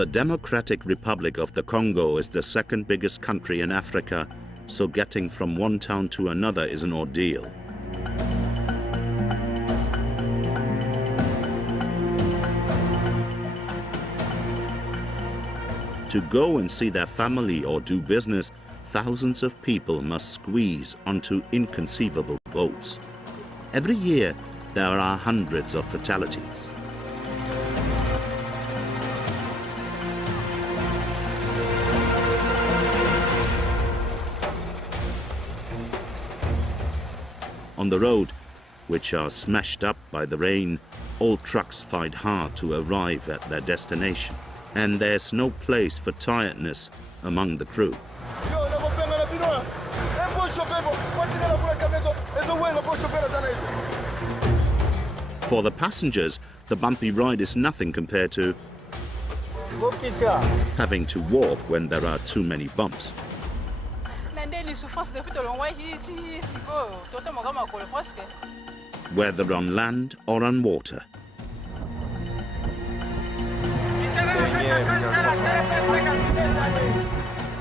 The Democratic Republic of the Congo is the second biggest country in Africa, so getting from one town to another is an ordeal. To go and see their family or do business, thousands of people must squeeze onto inconceivable boats. Every year, there are hundreds of fatalities. On the road, which are smashed up by the rain, all trucks fight hard to arrive at their destination. And there's no place for tiredness among the crew. For the passengers, the bumpy ride is nothing compared to having to walk when there are too many bumps. Whether on land or on water.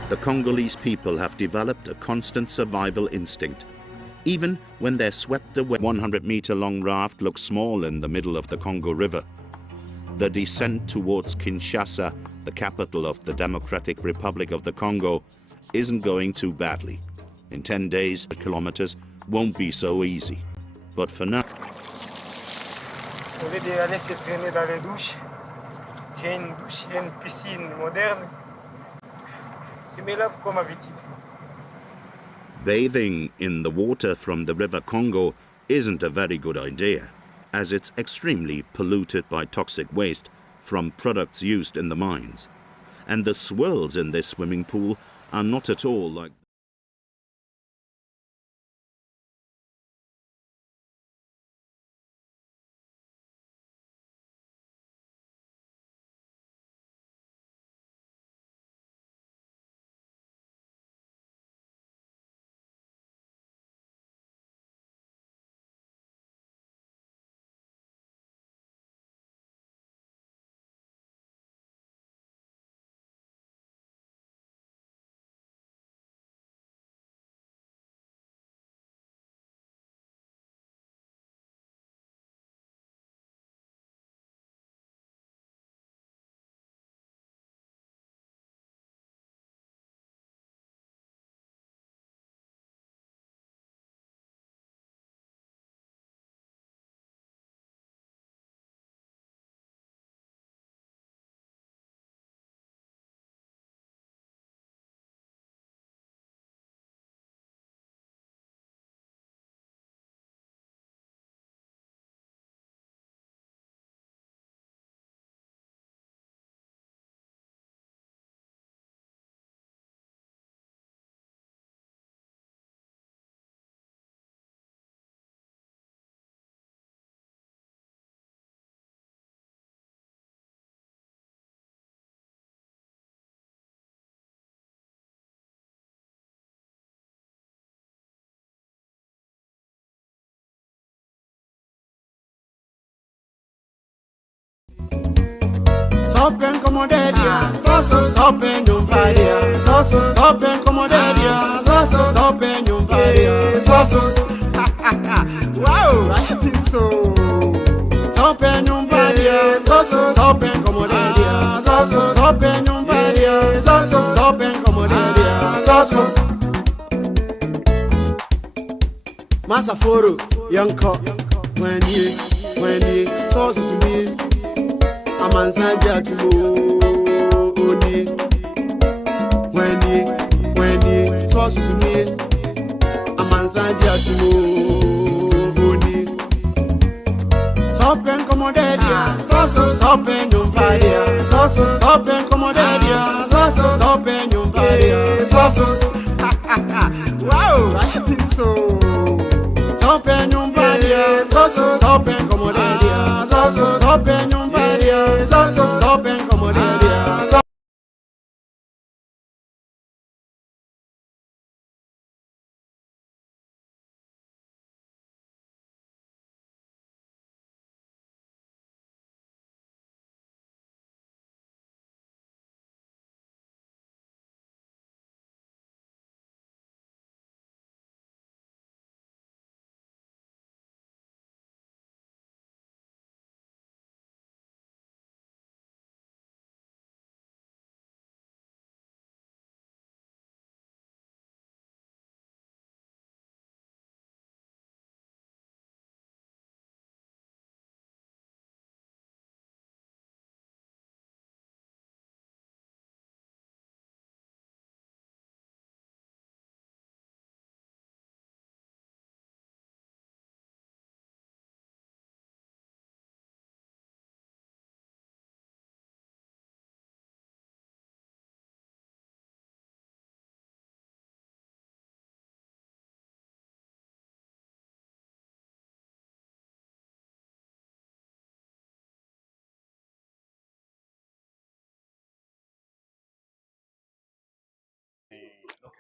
The Congolese people have developed a constant survival instinct. Even when they're swept away, a 100-meter-long raft looks small in the middle of the Congo River. The descent towards Kinshasa, the capital of the Democratic Republic of the Congo, isn't going too badly. In 10 days, the kilometers won't be so easy. But for now... J'ai une douche et une piscine moderne. C'est mes lèvres comme habitude. Bathing in the water from the River Congo isn't a very good idea, as it's extremely polluted by toxic waste from products used in the mines. And the swirls in this swimming pool are not at all like Sopen como dedia, sopen yumpadia, sopen como dedia, sopen yumpadia, wow, I think so. Sopen yumpadia, sopen como dedia, sopen yumpadia, sopen como dedia, Masa foro, yanko, when ye, sosu to me. Amansaja tumo oni when so to me amansaja tumo oni sopen como dedia sopen yumpadia sopen como dedia sopen yumpadia wow I think so sopen yumpadia sopen como dedia sopen yumpadia sopen como dedia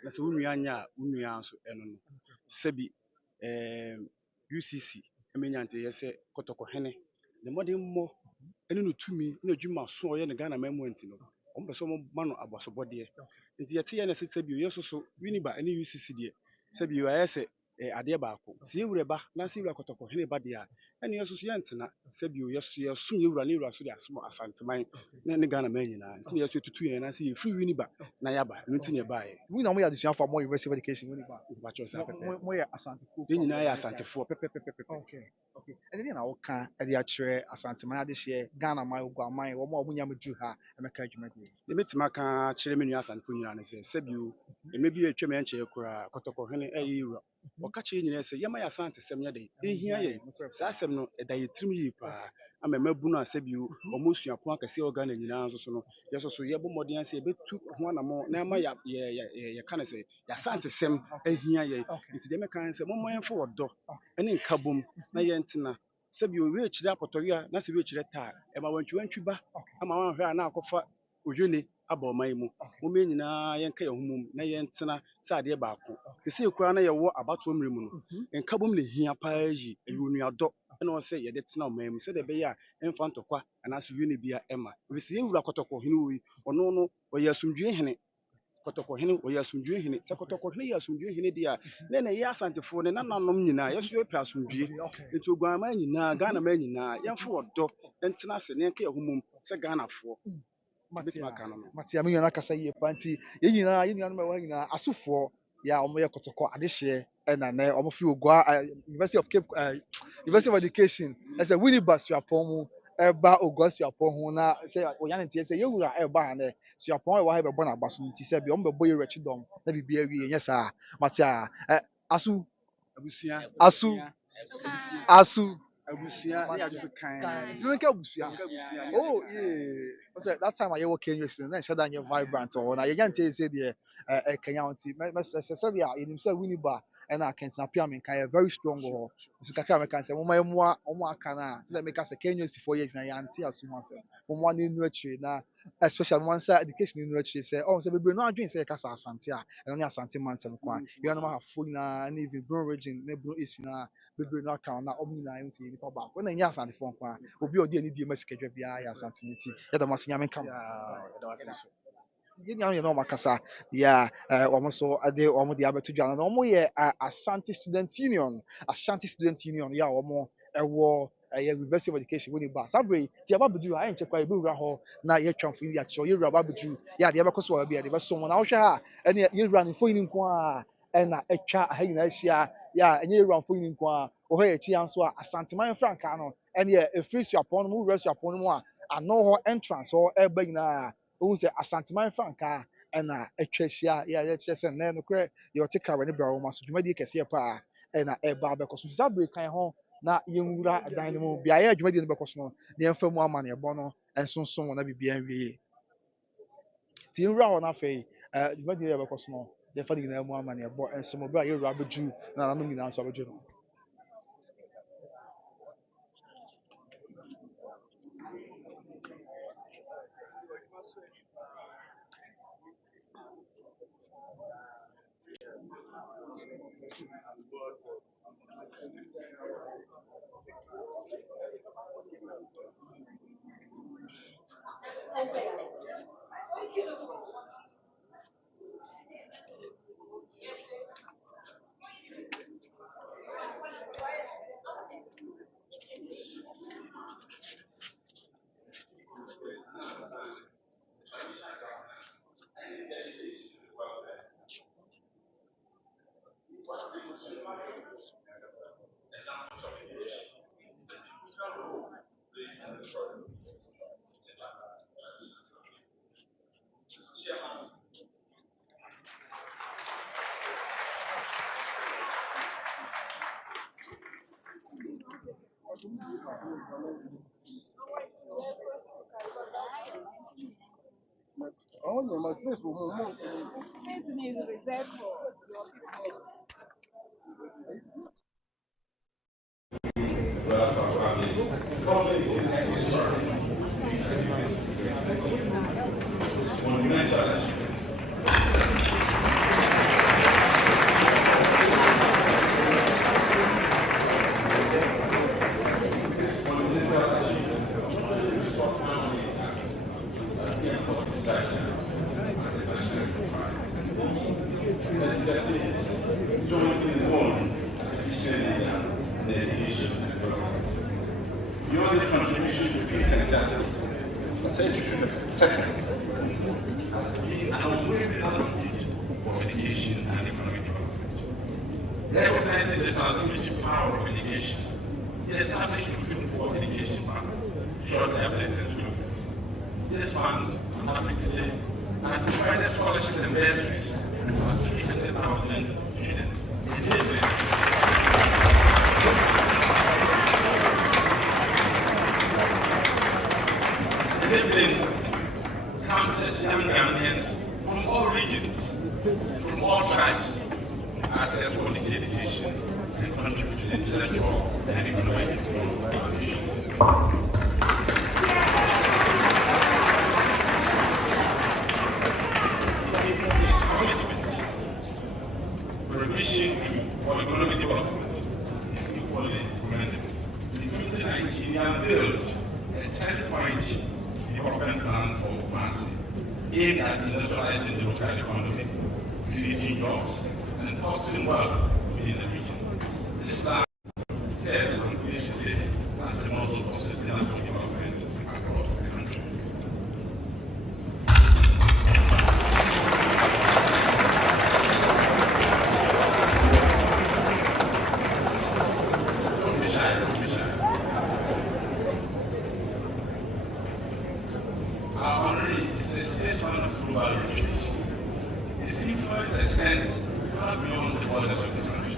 na sɛ wonua anya wonua nso ɛno no sɛbi UCC emenya nte yɛ sɛ kɔtɔkɔhene ne mmɔden mmɔ ɛne no tumi na adwuma so ɔyɛ ne Ghana man mu nti no ɔmo pɛ sɛ ɔmo ma no abɔsobɔdeɛ nti yɛte yɛ na sɛbi yɛ soso Winneba ɛne UCC deɛ sɛbi ayɛ sɛ adeɛ baako sɛ yɛwura ba na sɛ yɛwura kɔtɔkɔhene ba deɛ a ɛne yɛ soso yɛntena sɛbi yɛsom yɛwura ne yɛwura so de asom Asanteman ne Ghana man nyinaa nti na yɛso tutu yɛn na sɛ yɛfiri Winneba na yɛaba ɛno nti na yɛbaeɛ we na mo yɛ adesuafo mo university of education Winneba mpakyɛw saa pɛpɛ mo yɛ Asante yɛn nyinaa yɛ asantefoɔ pɛpɛpɛpɛ okay ɛde na woka ɛde akyerɛ Asanteman adehyeɛ Ghana man oguaman wɔn a wɔn nyame duru ha ɛmɛka adwuma bi yɛbɛtumi aka kyerɛ me nua asantefoɔ nyinaa ne sɛ sɛbio ɛmɛ bi atwa me nkyɛn koraa kɔtɔkɔhene ɛyɛ yɛwura ɔka kyerɛ nyinaa sɛ yɛma yɛ asante sɛm nyɛ de ɛhia yɛ saa asɛm no ɛda yɛ tirim yie paa ama mabu no a sɛbio ɔmo suapɔn akɛseɛ wɔ Ghana nyinaa nso so no yɛso so yɛbɔ mmɔden sɛ yɛbɛtu ho anammɔ na ɛma yɛka no sɛ yɛasante sɛm ahia yɛ nti deɛ mɛka ne sɛ momma yɛmfa wɔ dɔ ɛne nkabom na yɛntena sɛbio wiekyerɛ apɔtɔre a na sɛ wiekyerɛ taa ɛma wantwi ba ama wanhwɛ a na akɔfa odwene aba ɔman yi mu momma nyinaa yɛnka yɛn ho mom na yɛntena sɛ adeɛ baako te sɛ yɛkura na yɛwɔ abatoɔ mmere mu no nkabom na hia paa yi ɛyɛ onuadɔ ɛna ɔsɛ yɛde tena ɔman mu sɛdeɛ ɛbɛyɛ a ɛmfa ntɔkwa anaasɛ wie ne bia ɛma ɛfisɛ yɛwura kɔtɔkɔhene wɔ yi ɔno no ɔyɛ asomdwoe hene kɔtɔkɔhene ɔyɛ asomdwoe hene sɛ kɔtɔkɔhene yɛ asomdwoe hene deɛ a na ɛyɛ asantefoɔ ne nananom nyinaa yɛso yɛpɛ asomdwoe nti oguaman nyinaa Ghana man nyinaa yɛmfa wɔdɔ ɛntena ase na yɛnka yɛn ho mom sɛ Ghanafoɔ Matia me nyina kasa yie pa nti yɛn nyinaa no ma wɔ nyinaa asofoɔ yɛ a wɔyɛ kɔtɔkɔ adehyeɛ ɛna nɛ wɔn fi ogua University of Cape University of Education ɛsɛ Winneba suapɔn mu ɛba ogua suapɔn ho na sɛ ɔyɛ ne nteɛ sɛ yɛwura ɛba ha nɛ suapɔn ɛwɔ ha bɛbɔ n'aba so nti sɛ bi wɔn bɛbɔ yɛwura akyi dɔm na bibi awie nyɛ saa Matia asu abusua abusua ne yɛ so kan nti abusua oh yeah so that time I work in university na nhyɛ da nyɛ vibrant or na yɛnya nte sɛ deɛ Kenya nti sɛ deɛ yɛnim sɛ Winneba ɛna Kentina Pia menka yɛ very strong wɔ so kakra mɛka sɛ moma yɛmmoa ɔmo aka no a sɛ dɛ meka sɛ Kenya university 4 years na yɛante asom asɛm mmoa no nu akyire na especially one side education nu akyire sɛ ɔmo sɛ bebree no adwene sɛ yɛkasa Asante a ɛno ne Asante mantam kwan yɛnom ahafo nyinaa ne even Bron region ne Bron East na bebree no aka na ɔmo nyinaa yɛn sɛ yɛ nipa baako na nyɛ Asantefoɔ nko a obi a ɔde ani die ma sikadwa biara yɛ Asante ne ti yɛda mo ase nyame nka mo yɛn nyinaa yɛ na ɔmo akasa yɛ ɔmo so de ɔmo de abɛto dwa na ɔmo yɛ Asante Student Union yɛ a ɔmo ɛwɔ University of Education Winneba sabre ti aba bedu ayɛ nkyɛ kwa yɛbɛwura hɔ na yɛtwa mfoni de akyerɛ yɛwura aba bedu yɛ adeɛ bɛkɔ so wɔ bi adeɛ bɛso mo na wohwɛ ha ɛne yɛwura ne mfoni nko a ɛna atwa aha nyinaa ahyia yɛ a ɛnyɛ yɛwura mfoni nko a ɔhɔ yɛ akyi nso a Asanteman frankaa no ɛne ɛfiri suapɔn no mu wura suapɔn no mu a ano hɔ entrance hɔ ɛba nyinaa ohun sɛ Asanteman frankaa ɛna atwa ahyia yɛ a yɛkyerɛ sɛ nnɛ no korɛ yɛ ɔte kawa ne bra wɔ ma so dwumadie kɛseɛ paa ɛna ɛba abɛkɔ so sabre kan ho na yɛnwura dan no mu beaeɛ adwumadie no bɛkɔ so no na yɛmfa mu ama ne ɛbɔ no nsonson wɔ na biribiara nwie nti yɛnwura hɔ no afei dwumadie no yɛbɛkɔ so no yɛmfa ne nyinaa mu ama ne ɛbɔ nso mo bɛ a yɛwura abɛdwu na nanom nyinaa nso abɛdwu no Oh, no, my space will move more. Space is reserved for your people. Monumental. everybody's contribution to peace and justice. Asante Kotoko second has been an unwavering advocate for education and economic development. Recognizing the transformative power of education, he established the Kutum for Education Fund shortly after his entry. This fund, I'm happy to say, has provided scholarships and bursaries to about 300,000 students, enabling countless young Ghanaians from all regions, from all tribes, access quality education and contribute to the intellectual and economic evolution. His commitment for a vision for economic development is equally commendable. In 2019, he unveiled a 10-point development plan for Kumasi aimed at industrializing the local economy, creating jobs, and fostering wealth within the region. This plan serves, I'm pleased to say, as a model for sustainable development across the country. Don't be shy, don't be shy. Our honorary is a statesman of global reach. His influence extends far beyond the borders of this country.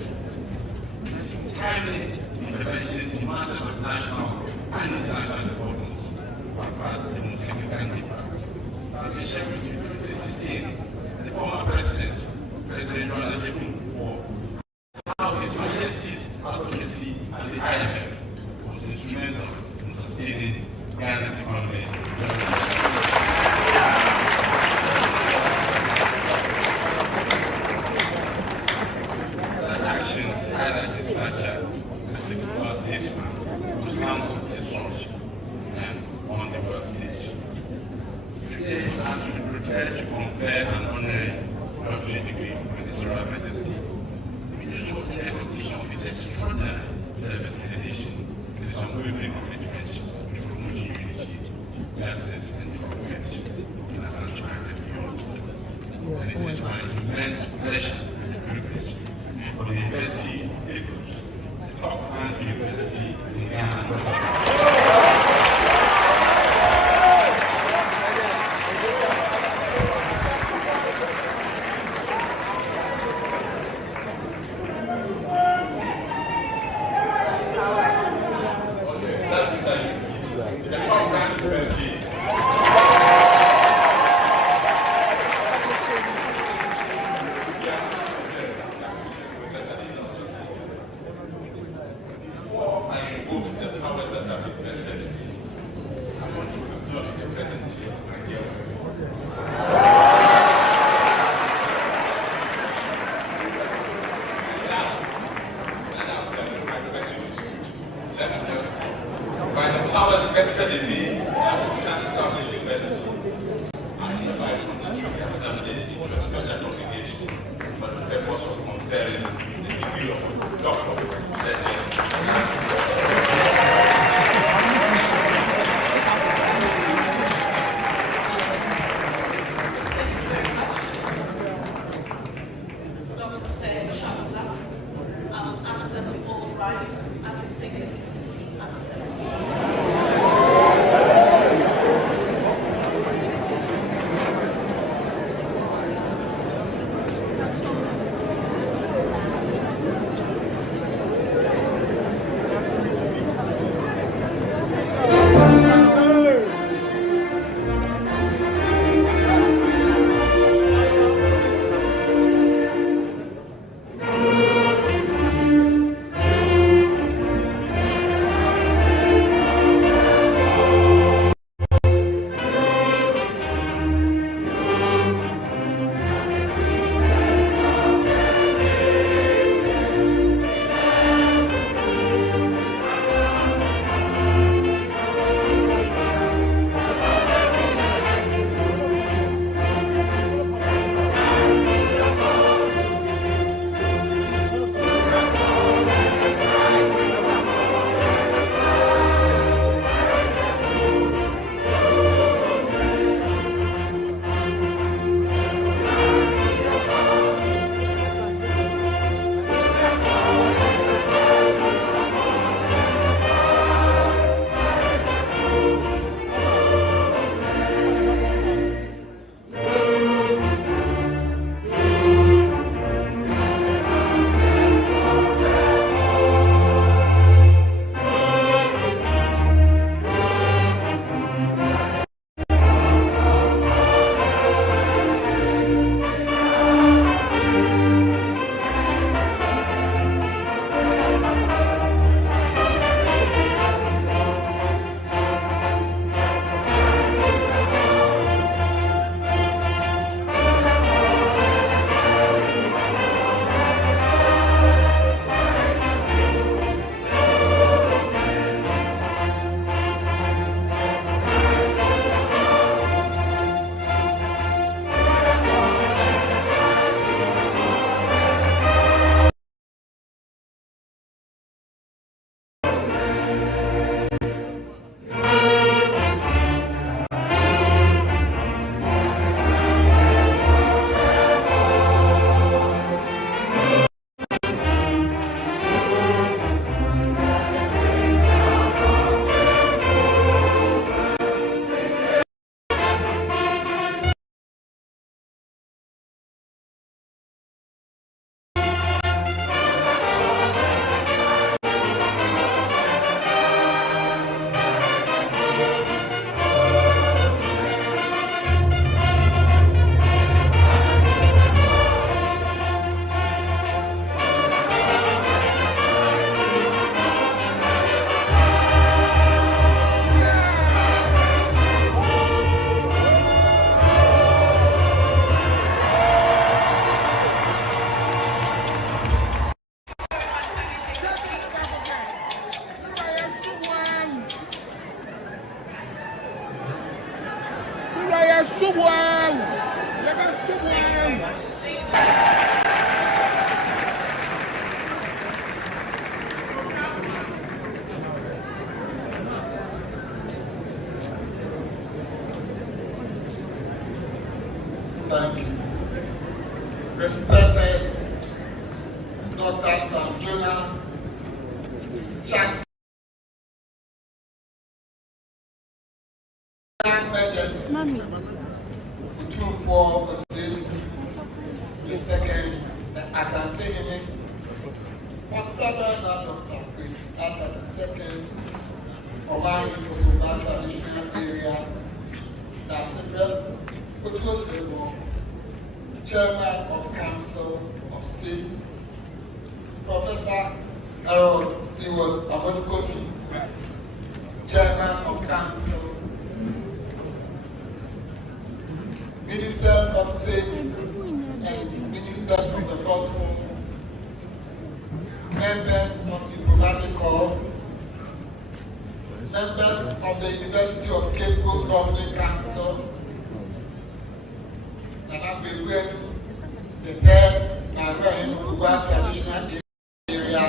His timely interventions in matters of national and international importance have had a significant impact. I will share with you 2016, the former president, President John Adjekun, for how His Majesty's advocacy at the IMF was instrumental in sustaining Ghana's economy. Such actions highlight his stature as the global statesman whose counsel is launched and on the world stage. Today, as we prepare to confer an honorary doctorate degree with His Royal Majesty, we do so in recognition of his extraordinary service in addition to his unwavering commitment to promoting unity, justice, and development in Asante and beyond. And it is my immense pleasure and privilege for the University of Lagos, the top-ranked university in Ghana. That is actually the top-ranked university. Before I invoke the powers that have been vested in me, I want to acknowledge the presence here of my dear wife. And now it's time to my message. Let me tell you, by the powers vested in me as the Chancellor of the University, I hereby constitute the Assembly into a special congregation for the purpose of conferring the degree of Doctor of Letters. Dr. Said Chancellor, I will ask them to all rise as we sing the UCC anthem. Thank you. Respected Dr. Sanjona Jackson, Majesty, for the second Asante Kotoko is after the second Oman Yoruba traditional area. That's the Chairman of Council of State, Professor Karela Utd, Chairman of Council, Ministers of State and Ministers of the Gospel, members of the Diplomatic Corps, members of the University of Cape Coast Governing Council, and I'm the third Yoruba traditional area,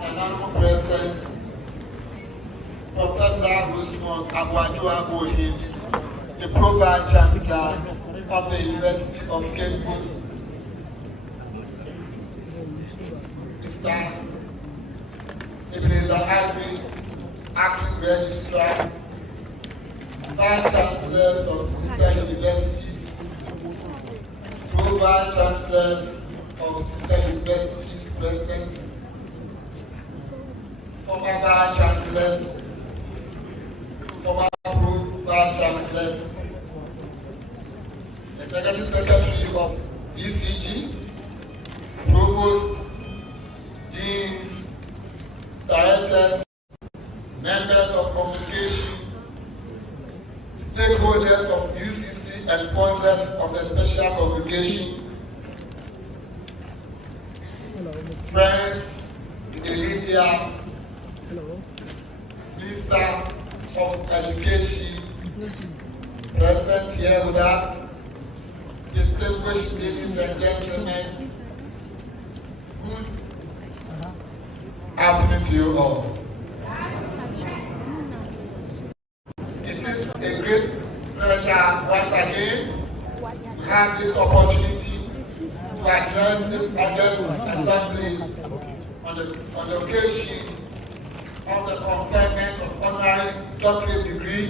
and I'm present Professor Rosemont Agwadua, the Pro-Vice Chancellor of the University of Cape Coast, Mr. Ebenezer Agri, Acting Registrar, Vice Chancellors of sister universities, Pro-Vice Chancellors of sister universities present, former Vice Chancellors, former Pro-Vice Chancellors, Executive Secretary of UCG, Provost, Deans, Directors, members of communication, stakeholders of UCC and sponsors of the special congregation, friends in the media, Minister of Education, present here with us, distinguished ladies and gentlemen, good afternoon to you all. It is a great pleasure once again to have this opportunity to address this August Assembly on the occasion of the conferment of honorary doctorate degree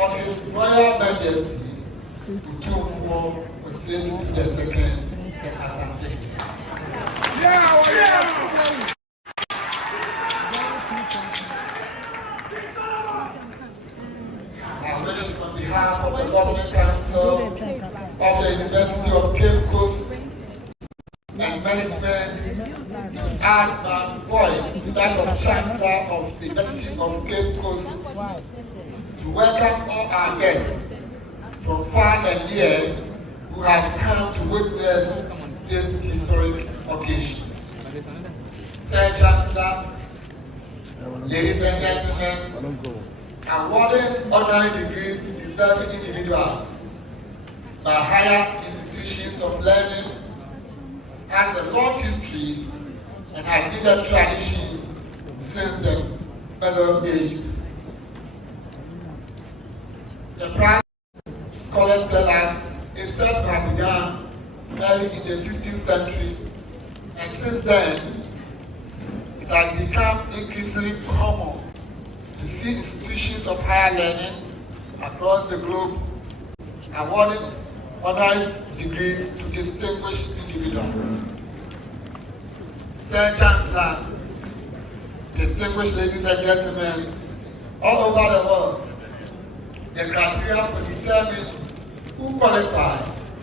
on His Royal Majesty Utufo Osei the Second Asante. I wish on behalf of the Governing Council of the University of Cape Coast and management to add my voice to that of Chancellor of the University of Cape Coast to welcome all our guests from far and near who have come to witness this historic occasion. Sir Chancellor, ladies and gentlemen, awarding honorary degrees to deserving individuals by higher institutions of learning has a long history and has been a tradition since the Middle Ages. The prize scholars tell us is said to have begun early in the 15th century, and since then it has become increasingly common to see institutions of higher learning across the globe awarding honorary degrees to distinguished individuals. Sir Chancellor, distinguished ladies and gentlemen, all over the world, the criteria for determining who qualifies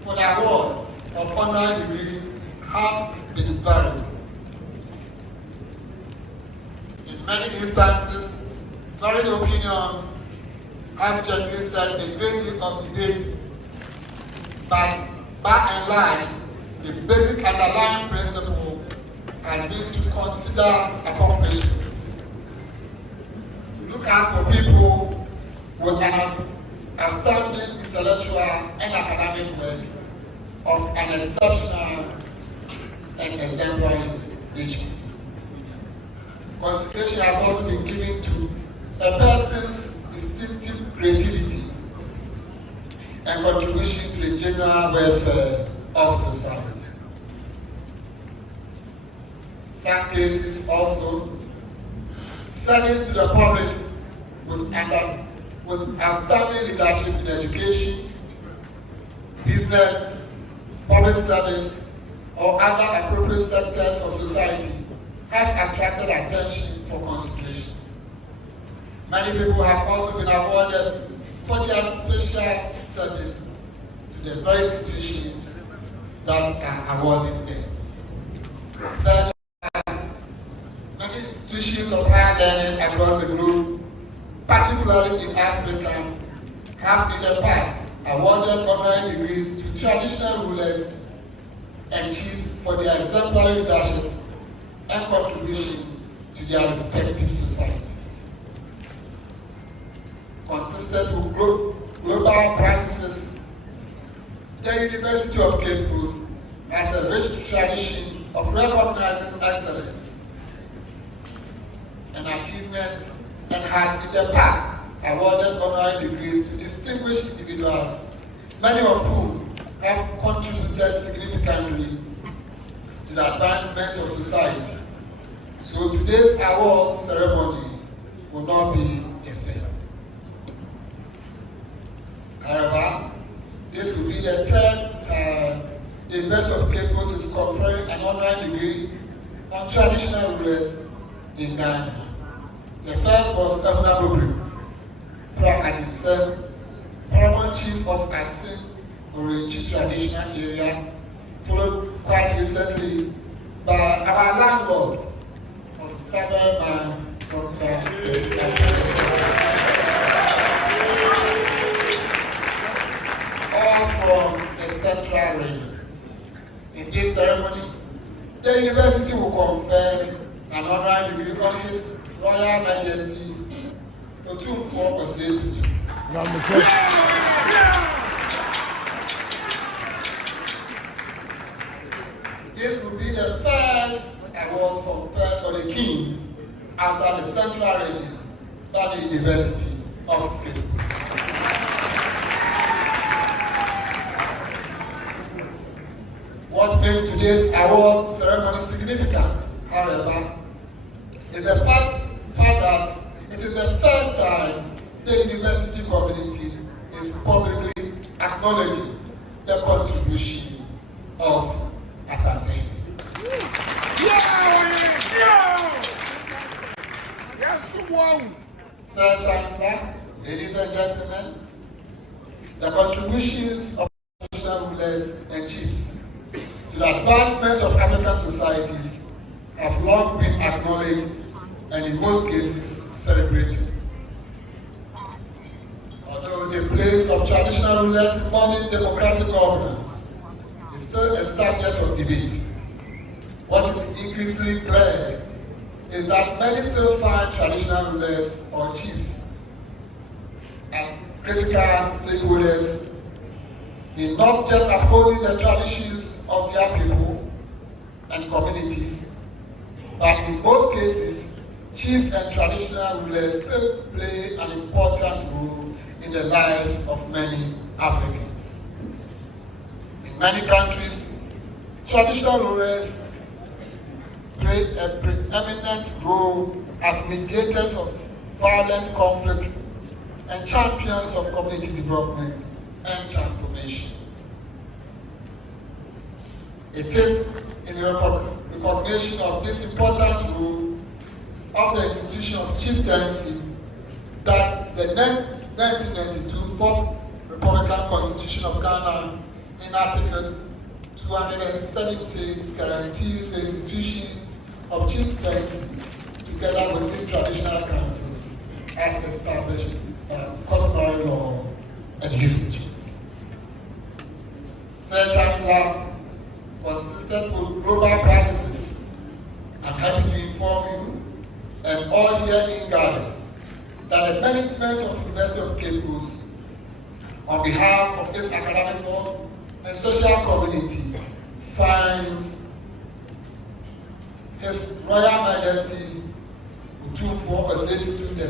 for the award of honorary degree have been varied. In many instances, varied opinions have generated a great deal of debate, but by and large, the basic underlying principle has been to consider accomplishments, to look out for people with an outstanding intellectual and academic work of an exceptional and exemplary nature. Consideration has also been given to a person's distinctive creativity and contribution to the general welfare of society. Some cases also, service to the public with outstanding leadership in education, business, public service, or other appropriate sectors of society has attracted attention for consideration. Many people have also been awarded for their special service to the very institutions that are awarding them. Such many institutions of higher learning across the globe, particularly in Africa, have in the past awarded honorary degrees to traditional rulers and chiefs for their exemplary leadership and contribution to their respective societies. Consistent with global practices, the University of Cape Coast has a rich tradition of recognizing excellence and achievements, and has in the past awarded honorary degrees to distinguished individuals, many of whom have contributed significantly to the advancement of society. So today's award ceremony will not be a first. However, this will be the third time the University of Cape Coast is conferring an honorary degree on traditional rulers in Ghana. The first was Governor Bobri, Paramount Chief of Asante Kotoko traditional area, followed quite recently by our landlord, Southern Dr. all from the central region. In this ceremony, the university will confer an honorary degree on His Royal Majesty Otumfuo Osei. This will be the first award conferred on the King outside the central region by the University of Cape Coast. What makes today's award ceremony significant, however, is the fact that it is the first time the university community is publicly acknowledging the contribution of Asante. Sir Chancellor, ladies and gentlemen, the contributions of traditional rulers and chiefs to the advancement of African societies have long been acknowledged and in most cases celebrated. Although the place of traditional rulers in modern democratic governance is still a subject of debate, what is increasingly clear is that many still find traditional rulers or chiefs as critical stakeholders in not just upholding the traditions of their people and communities, but in most cases, chiefs and traditional rulers still play an important role in the lives of many Africans. In many countries, traditional rulers play a preeminent role as mediators of violent conflict and champions of community development and transformation. It is in recognition of this important role of the institution of chieftaincy that the 1992 Fourth Republican Constitution of Ghana in Article 270 guarantees the institution of chieftaincy together with its traditional councils as established by customary law and usage. Sir Chancellor, consistent with global practices, I'm happy to inform you and all here in Ghana that the the management of University of Cape Coast, on behalf of its academic board and social community, finds His Royal Majesty Utumfuo Osei II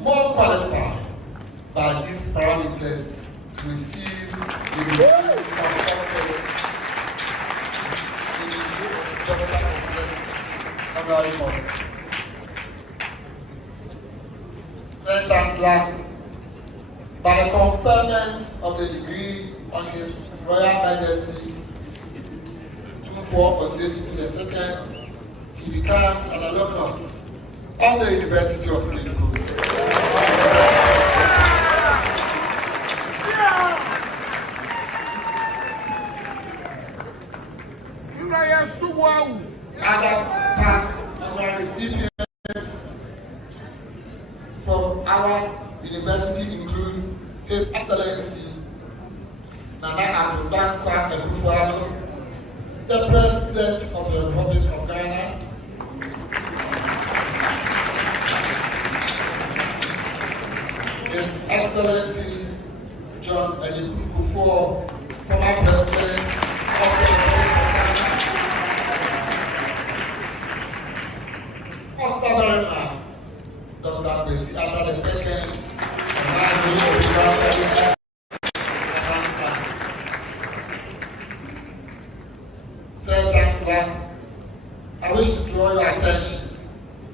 more qualified by these parameters to receive the degree of office in Doctor of Honorary Cause. Sir Chancellor, by the conferment of the degree on His Royal Majesty Utumfuo Osei II, he becomes an alumnus of the University of Cape Coast. Other past honorary recipients from our university include His Excellency Nana Akufo-Addo Akufo-Addo, the President of the Republic of Ghana, His Excellency John Kufuor, former President of the Republic of Ghana, Osabarima, Dr. Kwesi Arthur II, Sir Chancellor, I wish to draw your attention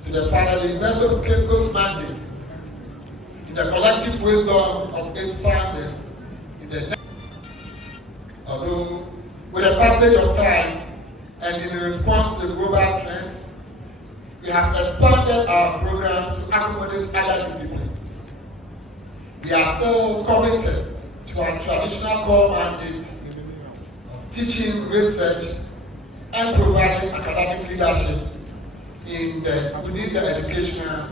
to the fact that the University of Cape Coast mandate, in the collective wisdom of its founders, although with the passage of time and in response to global trends, we have expanded our programs to accommodate other disciplines. We are still committed to our traditional core mandate of teaching, research, and providing academic leadership within the educational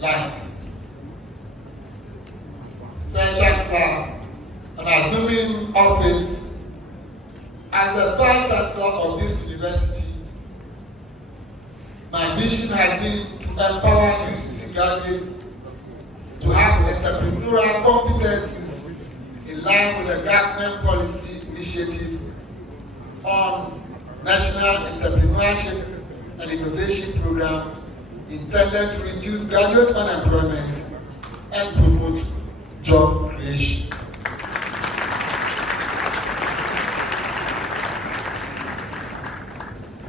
life. Sir Chancellor, on assuming office as the Vice Chancellor of this university, my mission has been to empower UCC graduates to have entrepreneurial competencies in line with the government policy initiative on National Entrepreneurship and Innovation Program intended to reduce graduate unemployment and promote job creation.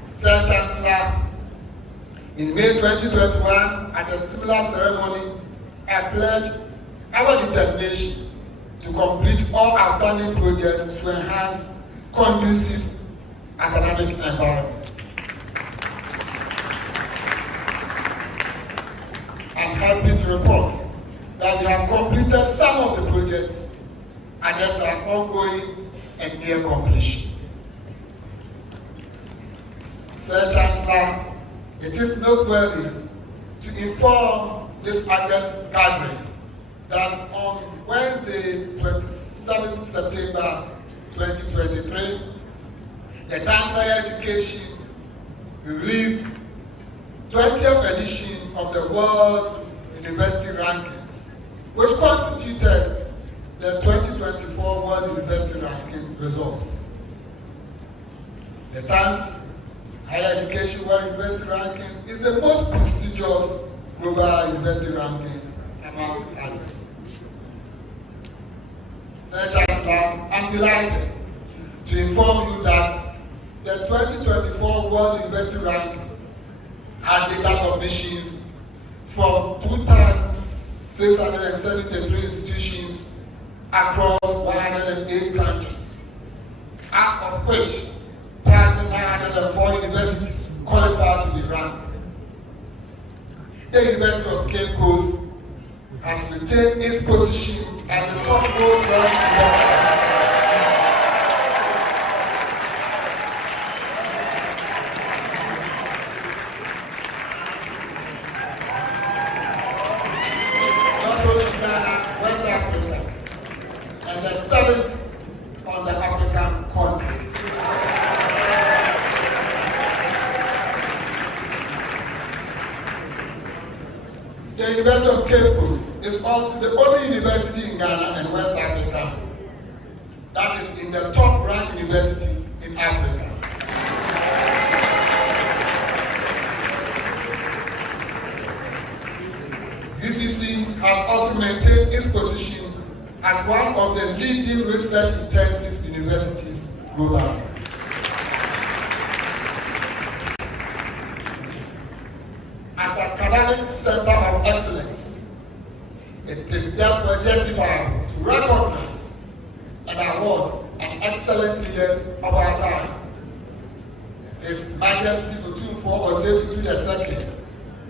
Sir Chancellor, in May 2021, at a similar ceremony, I pledged our determination to complete all outstanding projects to enhance conducive academic environment. I'm happy to report that we have completed some of the projects and others are ongoing and near completion. Sir Chancellor, it is noteworthy to inform this August gathering that on Wednesday, 27th September 2023, the Times Higher Education released 20th edition of the World University Rankings, which constituted the 2024 World University Ranking results. The Times Higher Education World University Ranking is the most prestigious global university rankings among others. Sir Chancellor, I'm delighted to inform you that the 2024 World University Rankings had data submissions from 2,673 institutions across 108 countries, out of which 1,904 universities qualified to be ranked. The University of Cape Coast has retained its position as the topmost ranked university. Not only in Ghana, West Africa, and the seventh on the African continent. The University of Cape Coast is also the only university in Ghana and West Africa that is in the top ranked universities in Africa. UCC has also maintained its position as one of the leading research-intensive universities globally. As an academic center of excellence, it is therefore justifiable to recognize and award an excellent leaders of our time, His Majesty Otumfuo Osei Tutu II,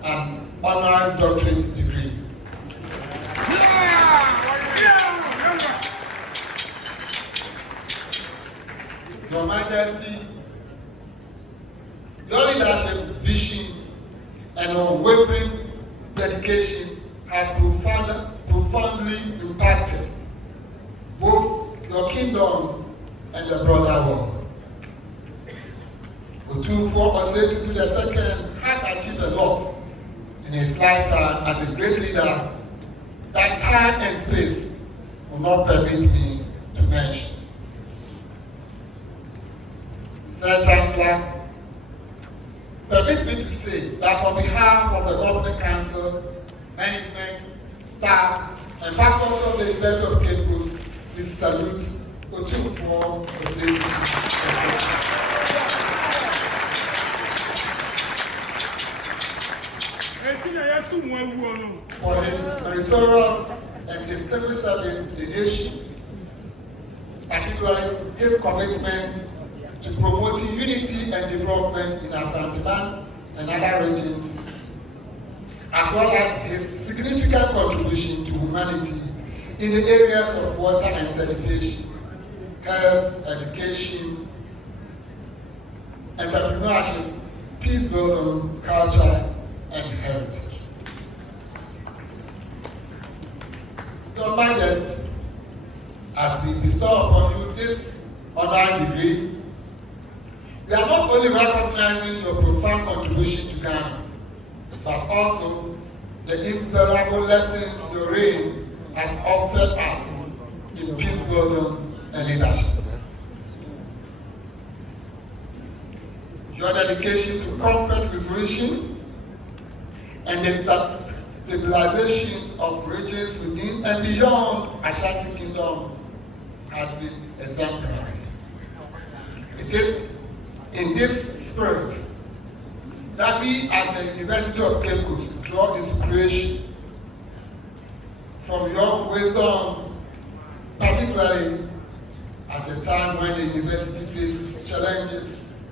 an honorary doctorate degree. Your Majesty, your leadership, vision, and unwavering dedication have profoundly impacted both your kingdom and the broader world. Otumfuo Osei Tutu II has achieved a lot in his lifetime as a great leader that time and space will not permit me to mention. Sir Chancellor, permit me to say that on behalf of the Governing Council, management, staff, and faculty of the University of Cape Coast, we salute Otumfuo Osei Tutu. For his meritorious and distinguished service to the nation, particularly his commitment to promoting unity and development in Asante and other regions, as well as his significant contribution to humanity in the areas of water and sanitation, health, education, entrepreneurship, peace building, culture, and heritage. Your Majesty, as we bestow upon you this honorary degree, we are not only recognizing your profound contribution to Ghana, but also the invaluable lessons your reign has offered us in peace building and leadership. Your dedication to conflict resolution and the stabilization of regions within and beyond Ashanti Kingdom has been exemplary. It is in this spirit that we at the University of Cape Coast draw inspiration from your wisdom, particularly at a time when the university faces challenges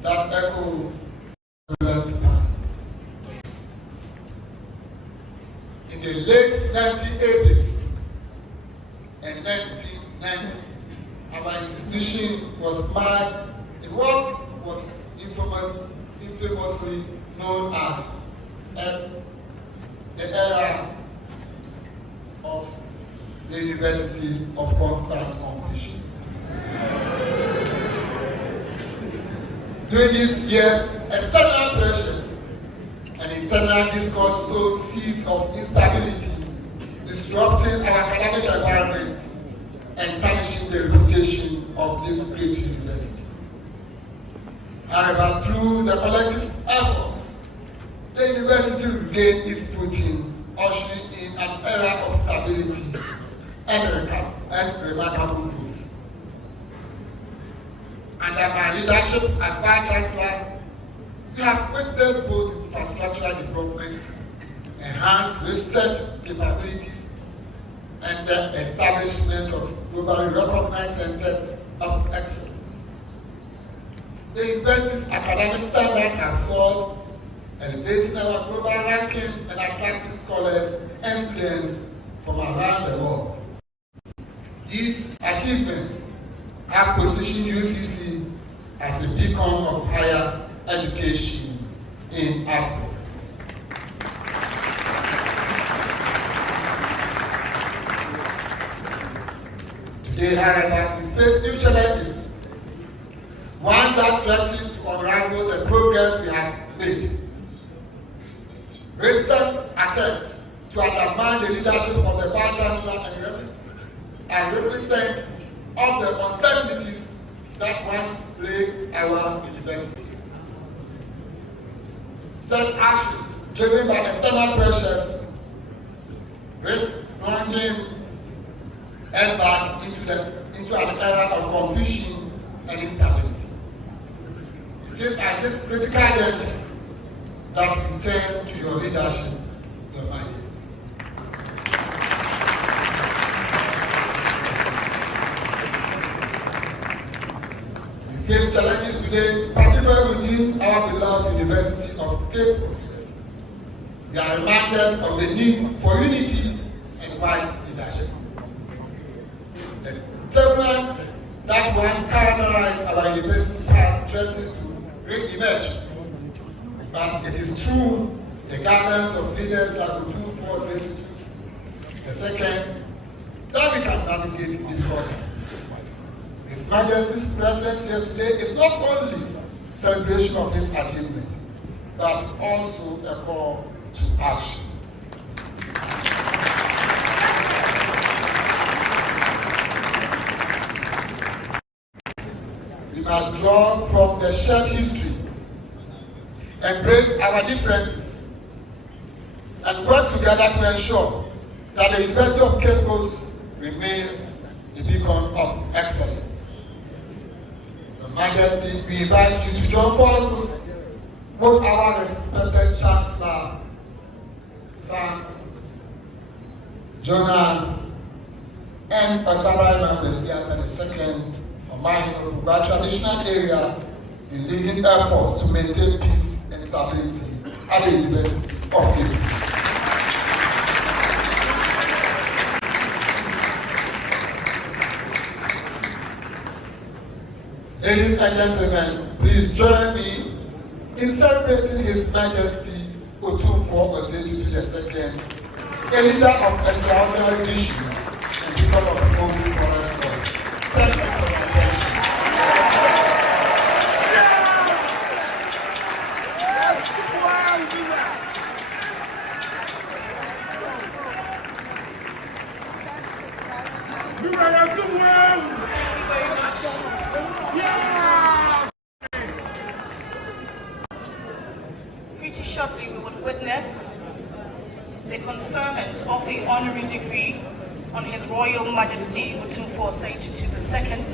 that echo the past. In the late 1980s and 1990s, our institution was marked in what was infamously known as the era of the University of Constant Confusion. During these years, external pressures and internal discord sowed seeds of instability, disrupting our academic environment and tarnishing the reputation of this great university. However, through the collective efforts, the university regained its footing, ushering in an era of stability and remarkable growth. Under my leadership as Vice Chancellor, we have witnessed both infrastructural development, enhanced research capabilities, and the establishment of globally recognized centers of excellence. The university's academic standards have soared, elevating our global ranking and attracting scholars and students from around the world. These achievements have positioned UCC as a beacon of higher education in Africa. Today, however, we face new challenges, one that threatens to unravel the progress we have made. Recent attempt to undermine the leadership of the Vice Chancellor and represent of the uncertainties that once plagued our university. Such actions, driven by external pressures, risk plunging us back into an era of confusion and instability. It is at this critical juncture that we turn to your leadership, Your Majesty. We face challenges today, particularly within our beloved University of Cape Coast. We are reminded of the need for unity and wise leadership. The turbulence that once characterized our university has threatened to re-emerge. But it is true the guidance of leaders like Utd, the second, that we can navigate difficult times. His Majesty's presence here today is not only celebration of this achievement, but also a call to action. We must draw from the shared history, embrace our differences, and work together to ensure that the University of Cape Coast remains a beacon of excellence. Your Majesty, we invite you to join forces with our respected Chancellor, Sir Jonah, and Pastor members here II, of our traditional area in leading efforts to maintain peace and stability at the University of Cape Coast. Ladies and gentlemen, please join me in celebrating His Majesty Otumfuo Osei II, a leader of extraordinary vision and people of noble forest. Thank you for your attention. Pretty shortly we would witness the conferment of the honorary degree on His Royal Majesty Otumfuo Osei II.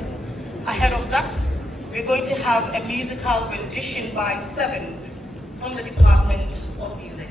Ahead of that, we're going to have a musical rendition by 7 from the Department of Music.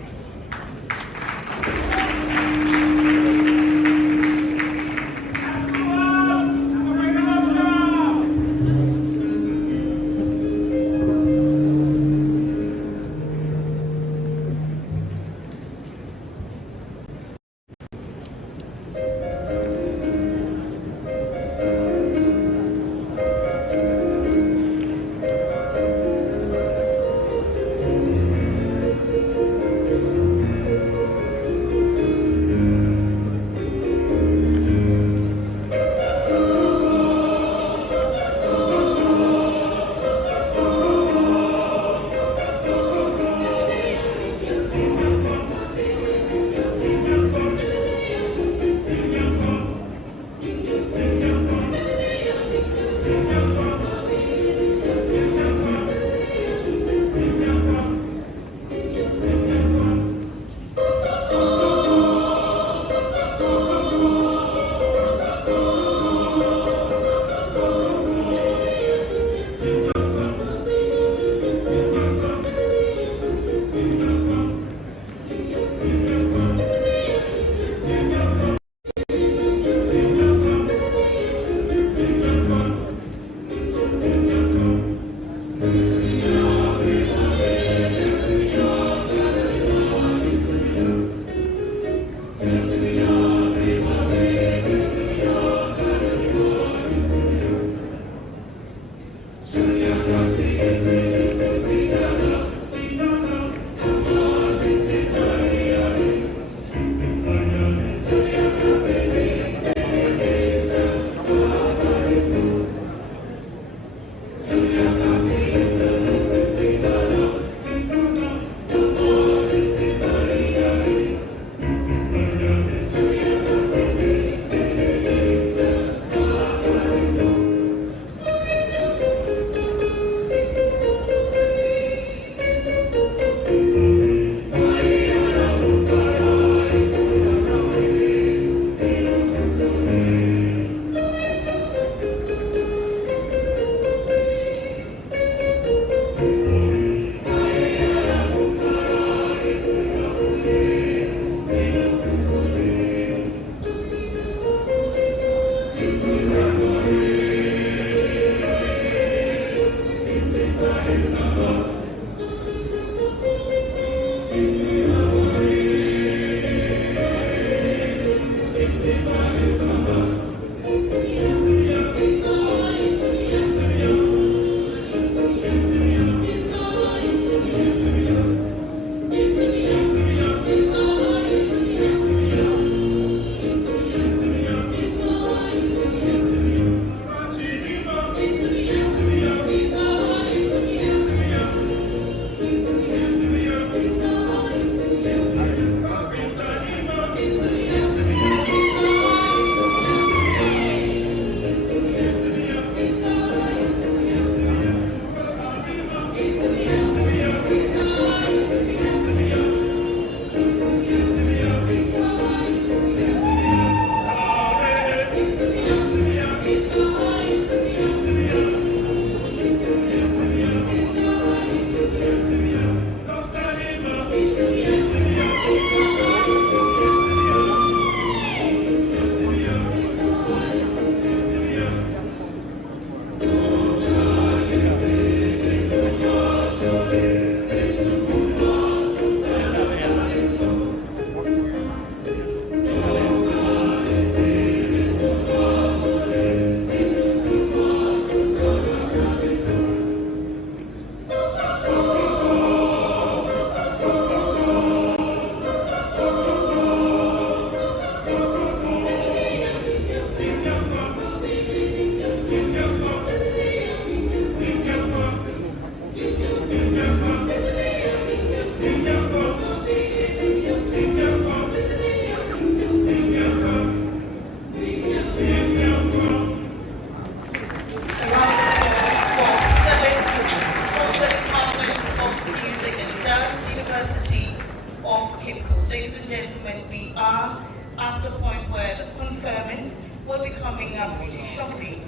ladies and gentlemen, we are at the point where the conferment will be coming up pretty shortly.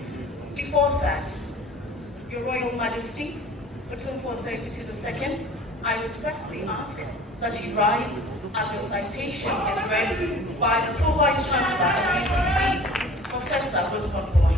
Before that, Your Royal Majesty, Otumfuo Osei II, I respectfully ask that you rise as your citation is read by the Pro-Vice Chancellor of UCC, Professor Wilson Boyd.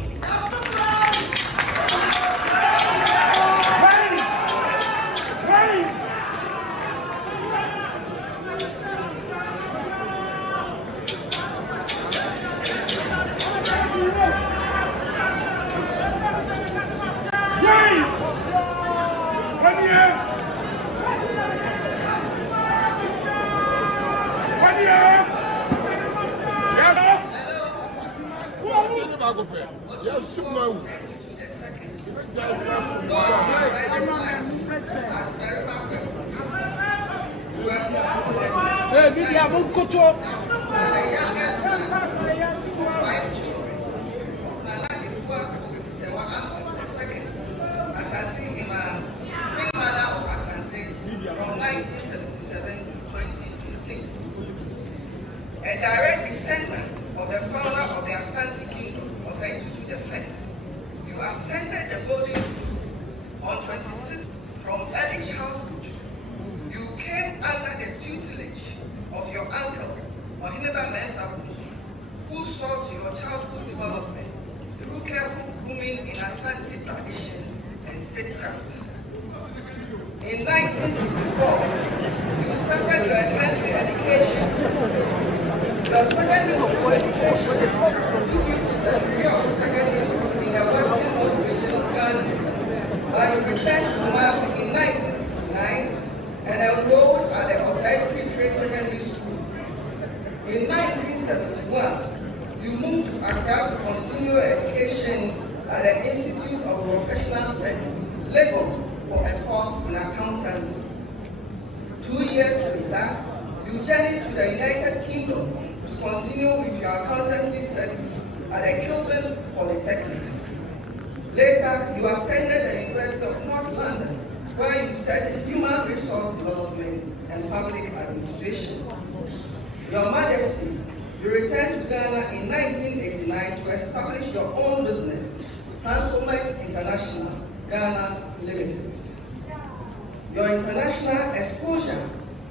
A direct descendant of the founder of the Asante Kingdom, Osei II I. You ascended the golden stool on 26th. From early childhood, you came under the tutelage of your uncle, Ohineba Mensa, who saw to your childhood development through careful grooming in Asante traditions and statecraft. In 1964, you started your elementary education. The secondary school education took you to St. Secondary School in the western north region of Ghana. But you returned to Kumasi in 1969 and enrolled at the Osei Trade Secondary School. In 1971, you moved to Accra to continue your education at the Institute of Professional Studies, Lagos, for a course in accountancy. 2 years later, you journeyed to the United Kingdom to continue with your accountancy studies at the Kilburn Polytechnic. Later, you attended the University of North London, where you studied human resource development and public administration. Your Majesty, you returned to Ghana in 1989 to establish your own business, Transformate International, Ghana Limited. Your international exposure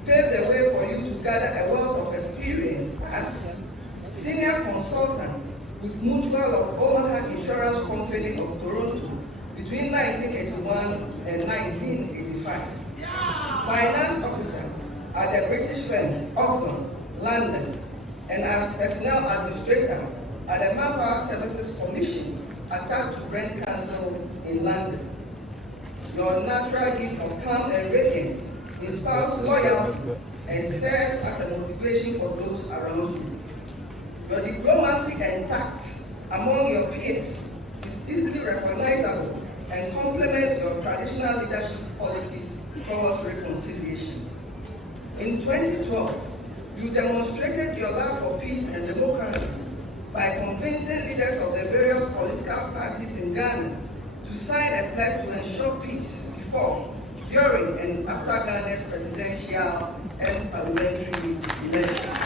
paved the way for you to gather a wealth of experience as senior consultant with Mutual of Omaha Insurance Company of Toronto between 1981 and 1985. Finance officer at the British firm Oxon, London, and as personnel administrator at the Manpower Services Commission attached to Brent Council in London. Your natural gift of calm and radiance inspires loyalty and serves as a motivation for those around you. Your diplomacy and tact among your peers is easily recognizable and complements your traditional leadership qualities towards reconciliation. In 2012, you demonstrated your love for peace and democracy by convincing leaders of the various political parties in Ghana to sign a pledge to ensure peace before, during, and after Ghana's presidential and parliamentary elections.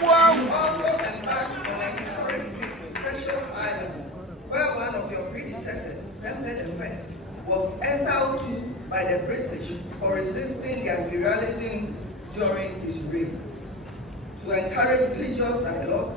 You also embarked on a historic trip to Seychelles Island, where one of your predecessors, Pembe I, was exiled to by the British for resisting their imperialism during his reign. To encourage religious dialogue,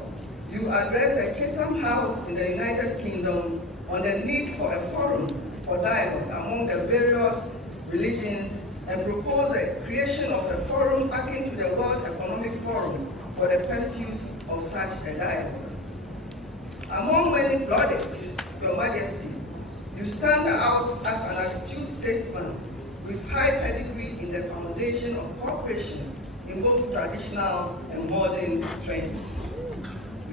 you addressed the Chatham House in the United Kingdom on the need for a forum for dialogue among the various religions and proposed the creation of a forum akin to the World Economic Forum for the pursuit of such a dialogue. Among many plaudits, Your Majesty, you stand out as an astute statesman with high pedigree in the foundation of cooperation in both traditional and modern trends.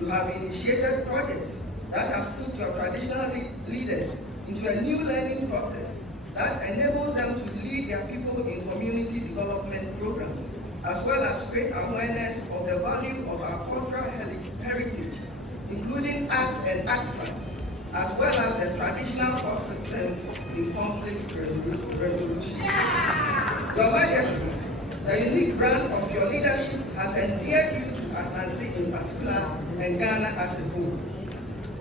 You have initiated projects that have put your traditional leaders into a new learning process that enables them to lead their people in community development programs, as well as create awareness of the value of our cultural heritage, including arts and artifacts, as well as the traditional court systems in conflict resolution. Your Majesty, The unique brand of your leadership has endeared you to Asante in particular and Ghana as a whole.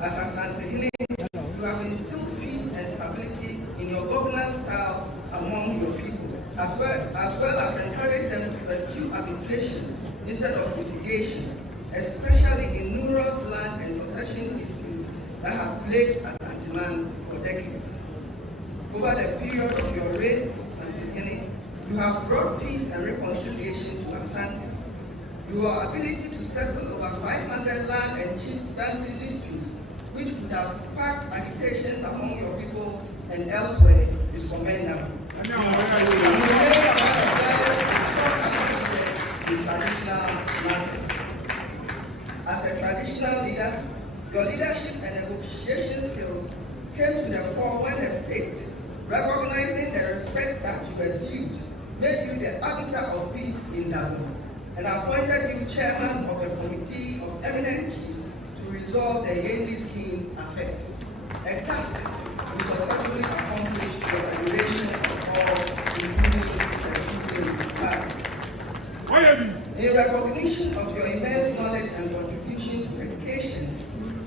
As Asante Healing, you have instilled peace and stability in your governance style among your people, as well as encouraged them to pursue arbitration instead of litigation, especially in numerous land and succession disputes that have plagued Asante man for decades. Over the period of your reign, Asante Healing, you have brought peace and reconciliation to Asante. Your ability to settle over 500 land and chieftaincy disputes, which would have sparked agitations among your people and elsewhere, is commendable. You remain one of the guidance in traditional matters. As a traditional leader, your leadership and negotiation skills came to the fore when the state, recognizing the respect that you exude, made you the arbiter of peace in Dabo, and appointed you chairman of a committee of eminent chiefs to resolve the Yendi scheme affairs, a task you successfully accomplished for the duration of all, including the two parties. In recognition of your immense knowledge and contribution to education,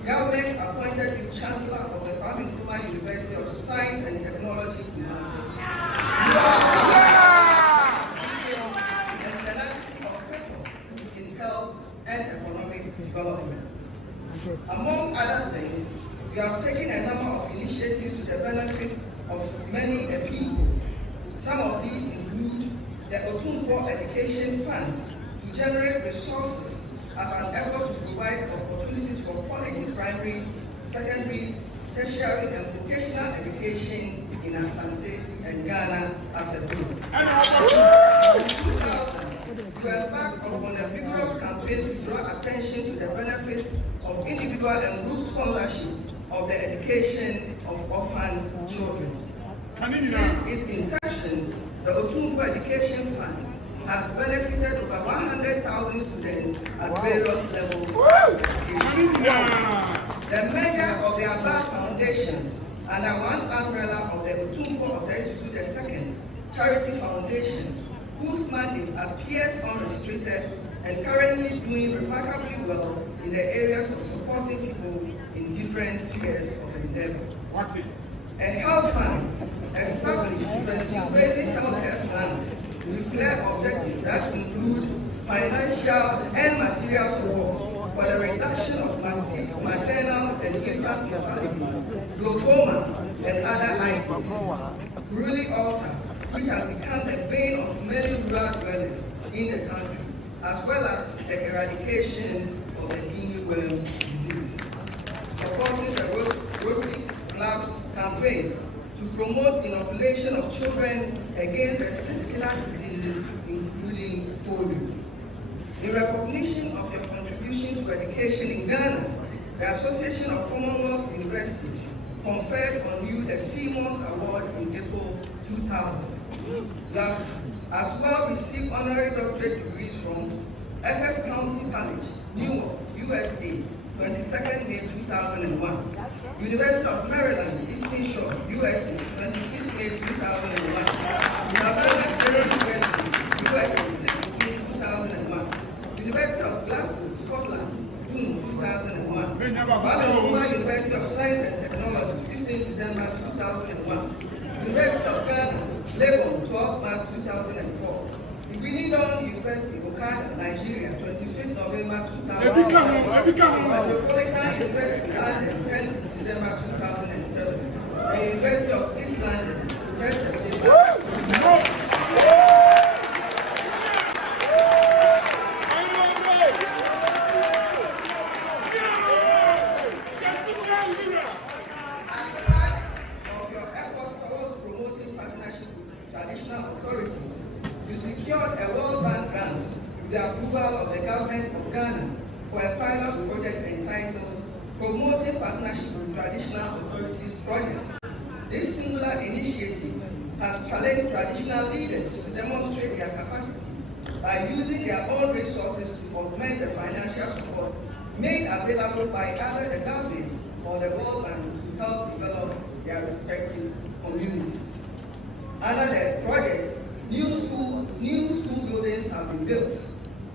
government appointed you Chancellor of the Kwame Nkrumah University of Science and Technology, Kumasi. You are and tenacity of purpose in health and economic development. Among other things, you have taken a number of initiatives to the benefit of many people. Some of these include the Otunfo Education Fund to generate resources as an effort to provide opportunities for quality primary, secondary, tertiary, and vocational education in Asante and Ghana as a whole. In 2000, you embarked upon a vigorous campaign to draw attention to the benefits of individual and group sponsorship of the education of orphan children. Since its inception, the Otunfo Education Fund has benefited over 100,000 students at various levels of education. The measure of the above foundations under one umbrella of the Otunfo Osei II Charity Foundation, whose mandate appears unrestricted and currently doing remarkably well in the areas of supporting people in different spheres of endeavor. A health fund established to pursue basic healthcare plan with clear objectives that include financial and material support for the reduction of maternal and infant mortality, glaucoma, and other eye diseases, rural ulcer, which has become the bane of many rural dwellers in the country, as well as the eradication of the guinea worm disease. Supporting the Rotary Club's campaign to promote inoculation of children against the 6 killer diseases, including polio. In recognition of your contribution to education in Ghana, the Association of Commonwealth Universities conferred on you the Simmons Award in April 2000. You have as well received honorary doctorate degrees from Essex County College, Newark, USA, 22nd May 2001. University of Maryland, Eastern Shore, USA, 25th May 2001. Savannah State University, USA, 6th June 2001. University of Glasgow, Scotland, June 2001. Kwame University of Science and Technology, 15 December 2001. University of Ghana, Legon, 12 March 2004. Igbinidon University, Okada, Nigeria, 25th November 2007. Metropolitan University, London, 10 December 2007. And University of East London, 10 September. As part of your efforts towards promoting partnership with traditional authorities, you secured a World Bank grant with the approval of the government of Ghana for a pilot project entitled Promoting Partnership with Traditional Authorities Project. This singular initiative has challenged traditional leaders to demonstrate their capacity by using their own resources to augment the financial support made available by either the government or the World Bank to help develop their respective communities. Under the project, new school buildings buildings have been built,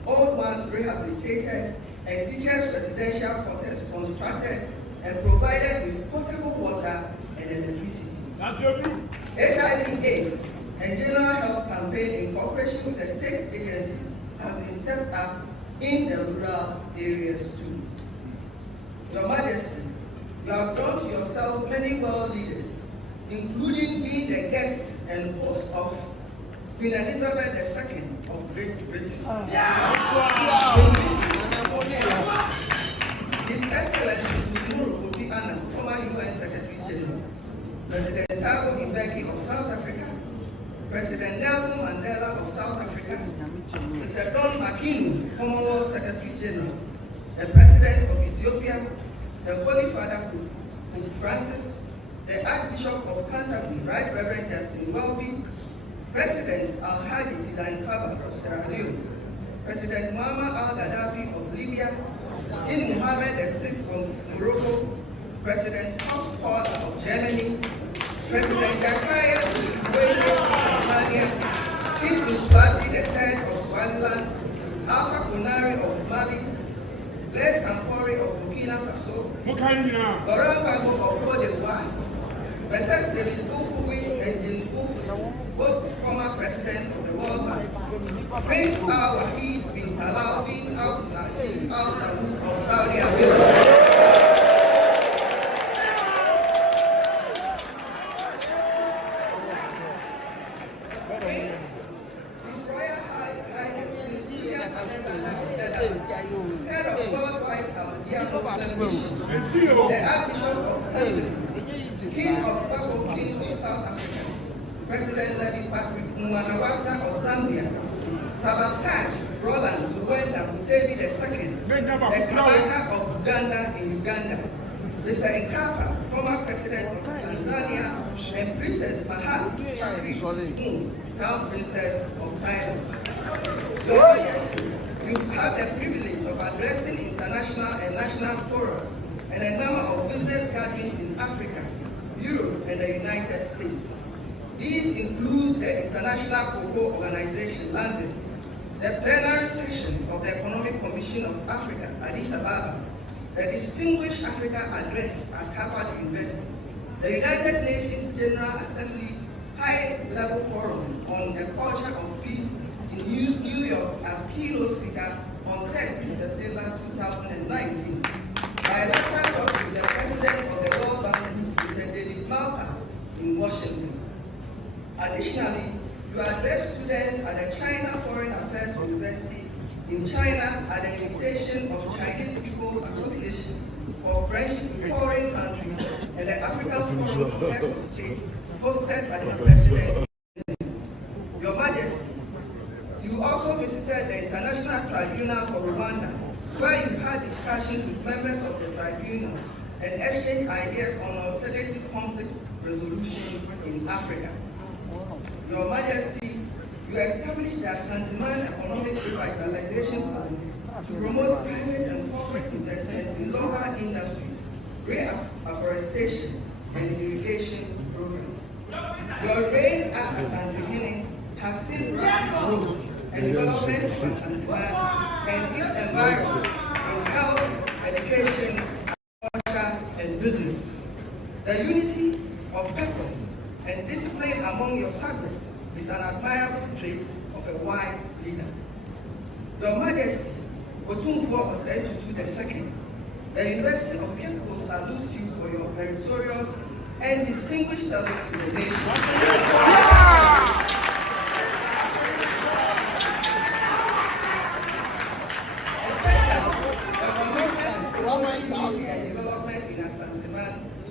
old ones rehabilitated, and teachers' residential quarters constructed and provided with potable water and electricity. That's your group. HIV/AIDS and general health campaign in cooperation with the state agencies has been stepped up in the rural areas too. Your Majesty, you have brought to yourself many world leaders, including being the guest and host of Queen Elizabeth II of Great Britain. His Excellency Kofi Annan, former UN Secretary General, President Thabo Mbeki of South Africa, President Nelson Mandela of South Africa, Mr. Don Makinu, Commonwealth Secretary General, the President of Ethiopia, the Holy Father Pope Francis, the Archbishop of Canterbury, Right Reverend Justin Welby, President Al-Hadi Tidan Kaba of Sierra Leone, President Muammar al-Gaddafi of Libya, King Mohammed VI from Morocco, President Klaus Paul of Germany, President Jakaya Kikwete of Tanzania, King Mswati III of Swaziland, Alpha Konari of Mali, Blaise Compaoré of Burkina Faso, Laurent Gbagbo of Côte d'Ivoire, Messrs. David Bufowitz and James Bufus, both former presidents of the World Bank, Prince Al-Wahid bin Talal bin Abdulaziz Al Saud of Saudi Arabia. His Royal Highness head of worldwide Al-Diabo Mission, the Archbishop of Canterbury, King of Bafo King of South Africa, President Levi Patrick Mwanawasa of Zambia, Sabasaj Roland Luwenda Mutebi II, the Kabaka of Uganda in Uganda, Mr. Nkapa, former President of Tanzania, and Princess Maha Chakri, Crown Princess of Thailand. Your Majesty, you have the privilege of addressing international and national fora and a number of business gatherings in Africa, Europe, and the United States. These include the International Cocoa Organization, London, the plenary session of the Economic Commission of Africa, Addis Ababa, the Distinguished Africa Address at Harvard University, the United Nations General Assembly High-Level Forum on the Culture of Peace in New York as keynote speaker on 30 September 2019. Bilateral talk with the President of the World Bank Group, Mr. David Malpass, in Washington. Additionally, you address students at the China Foreign Affairs University in China at the invitation of Chinese People's Association for friendship with foreign countries and the African Forum for Heads of States hosted by the President. Your Majesty, you also visited the International Tribunal for Rwanda, where you had discussions with members of the tribunal and exchanged ideas on alternative conflict resolution in Africa. Your Majesty, you established the Asante Economic Revitalization Plan to promote private and corporate investment in local industries, reforestation, and irrigation program. Your reign as Asante has seen rapid growth and development of Asante and its environment in health, education, culture, and business. The unity of purpose and discipline among your subjects is an admirable trait of a wise leader. Your Majesty, Otumfuo Osei Tutu II, the University of Cape Coast salutes you for your meritorious and distinguished service to the nation.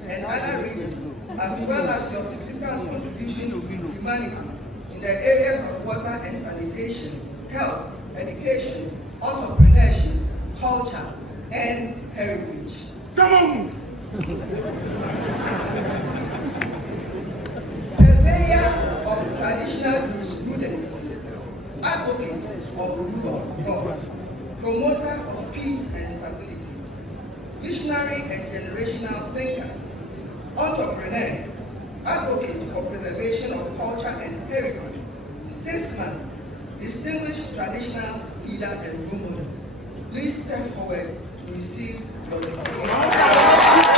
And other regions, as well as your significant contribution to humanity in the areas of water and sanitation, health, education, entrepreneurship, culture, and heritage. Purveyor of traditional jurisprudence, advocate of rule of God, promoter of peace and stability, visionary and generational thinker, entrepreneur, advocate for preservation of culture and heritage, statesman, distinguished traditional leader and role model, please step forward to receive your degree.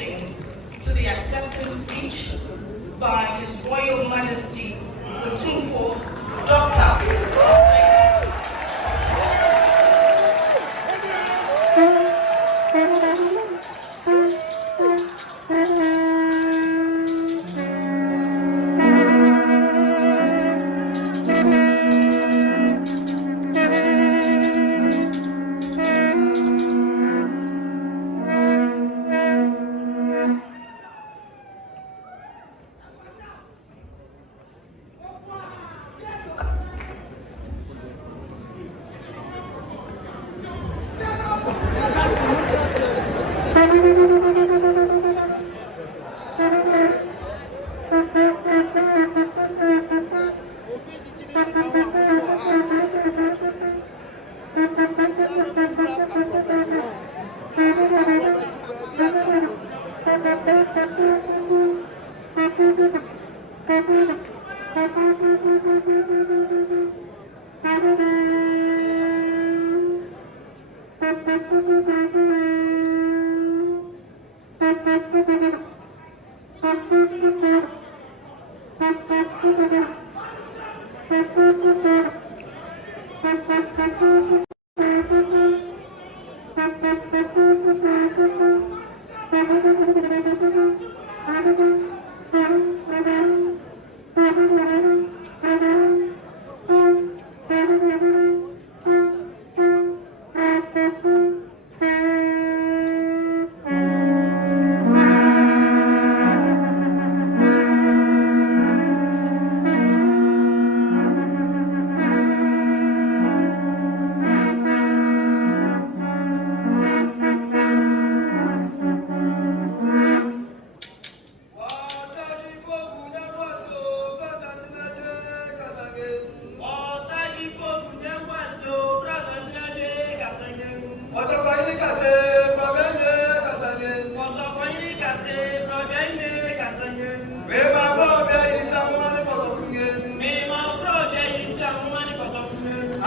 listening to the acceptance speech by His Royal Majesty Otumfuo Dr.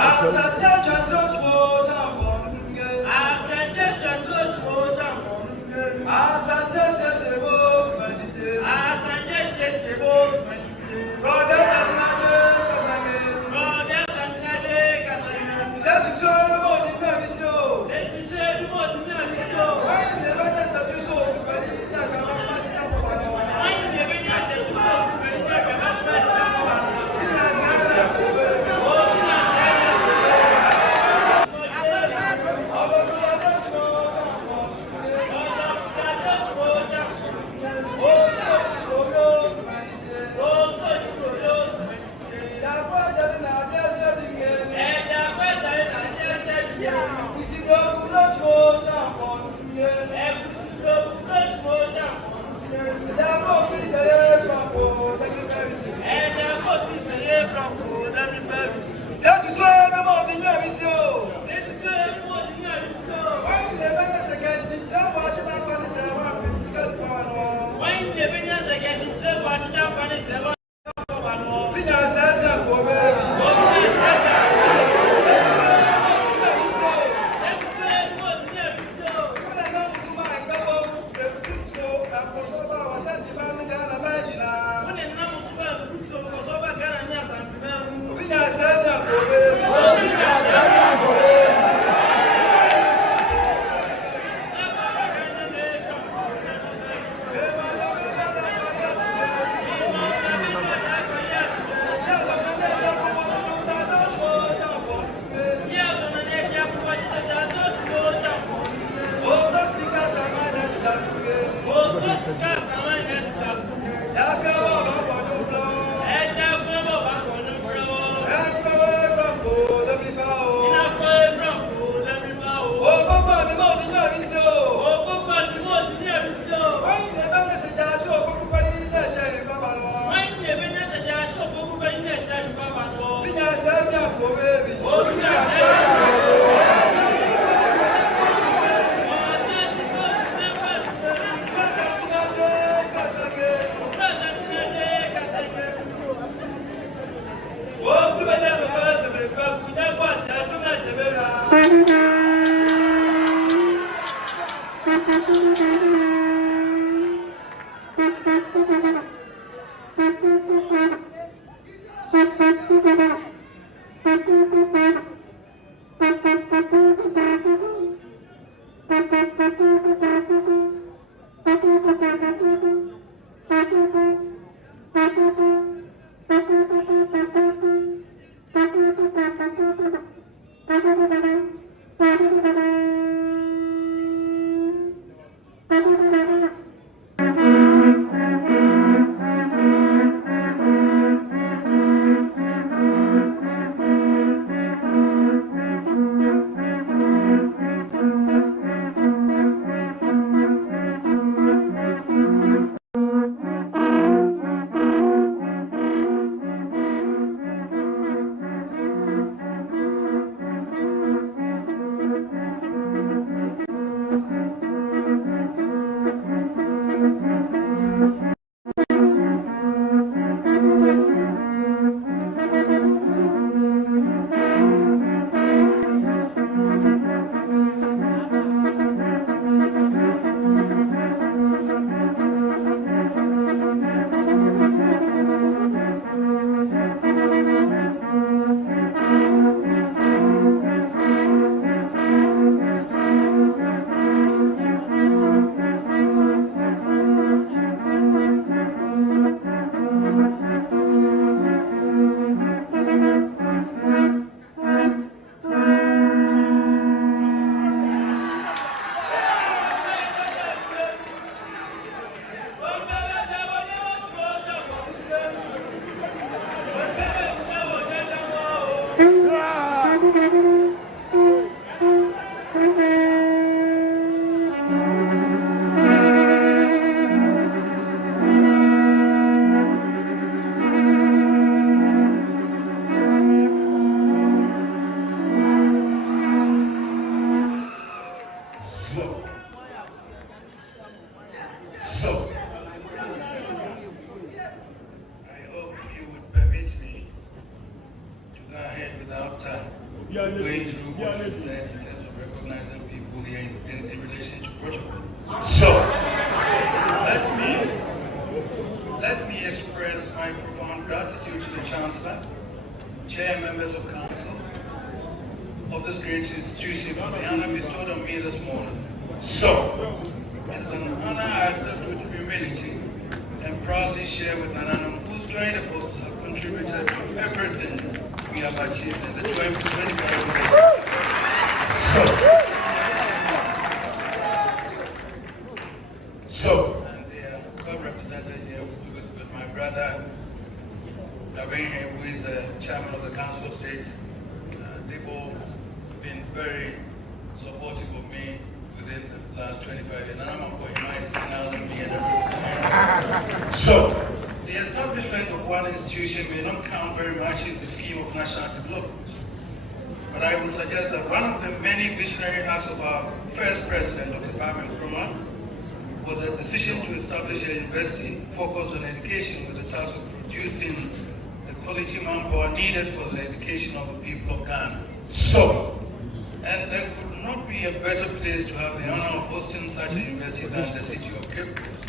Asante Going through what you said in terms of recognizing people here in relation to protocol. So, let me express my profound gratitude to the Chancellor, Chair and members of Council of this great institution for the honor bestowed on me this morning. So, it is an honor I accept with humility and proudly share with Nananum, whose joint efforts have contributed to everything we have achieved in the 2025 years. And they are well represented here with my brother, Davenhe, who is the chairman of the Council of State. They've all been very supportive of me within the last 25 years. And I'm a point So, the establishment of one institution may not count very much in the scheme of national development. But I would suggest that one of the many visionary acts of our first president, Dr. Kwame Nkrumah, was a decision to establish a university focused on education with the task of producing the quality manpower needed for the education of the people of Ghana. And there could not be a better place to have the honor of hosting such a university than the city of Cape Coast.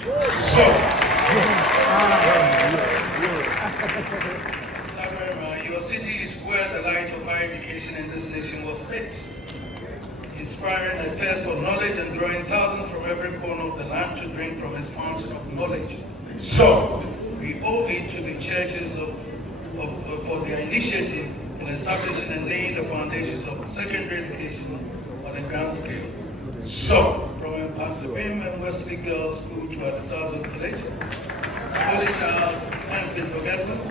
Your city is where the light of higher education in this nation was lit, inspiring a thirst for knowledge and drawing thousands from every corner of the land to drink from its fountain of knowledge. So, we owe it to the churches for their initiative in establishing and laying the foundations of secondary education on a grand scale. So, from Emancipation and Wesley Girls School to Adisado College, Holy Child, and St. Augustine,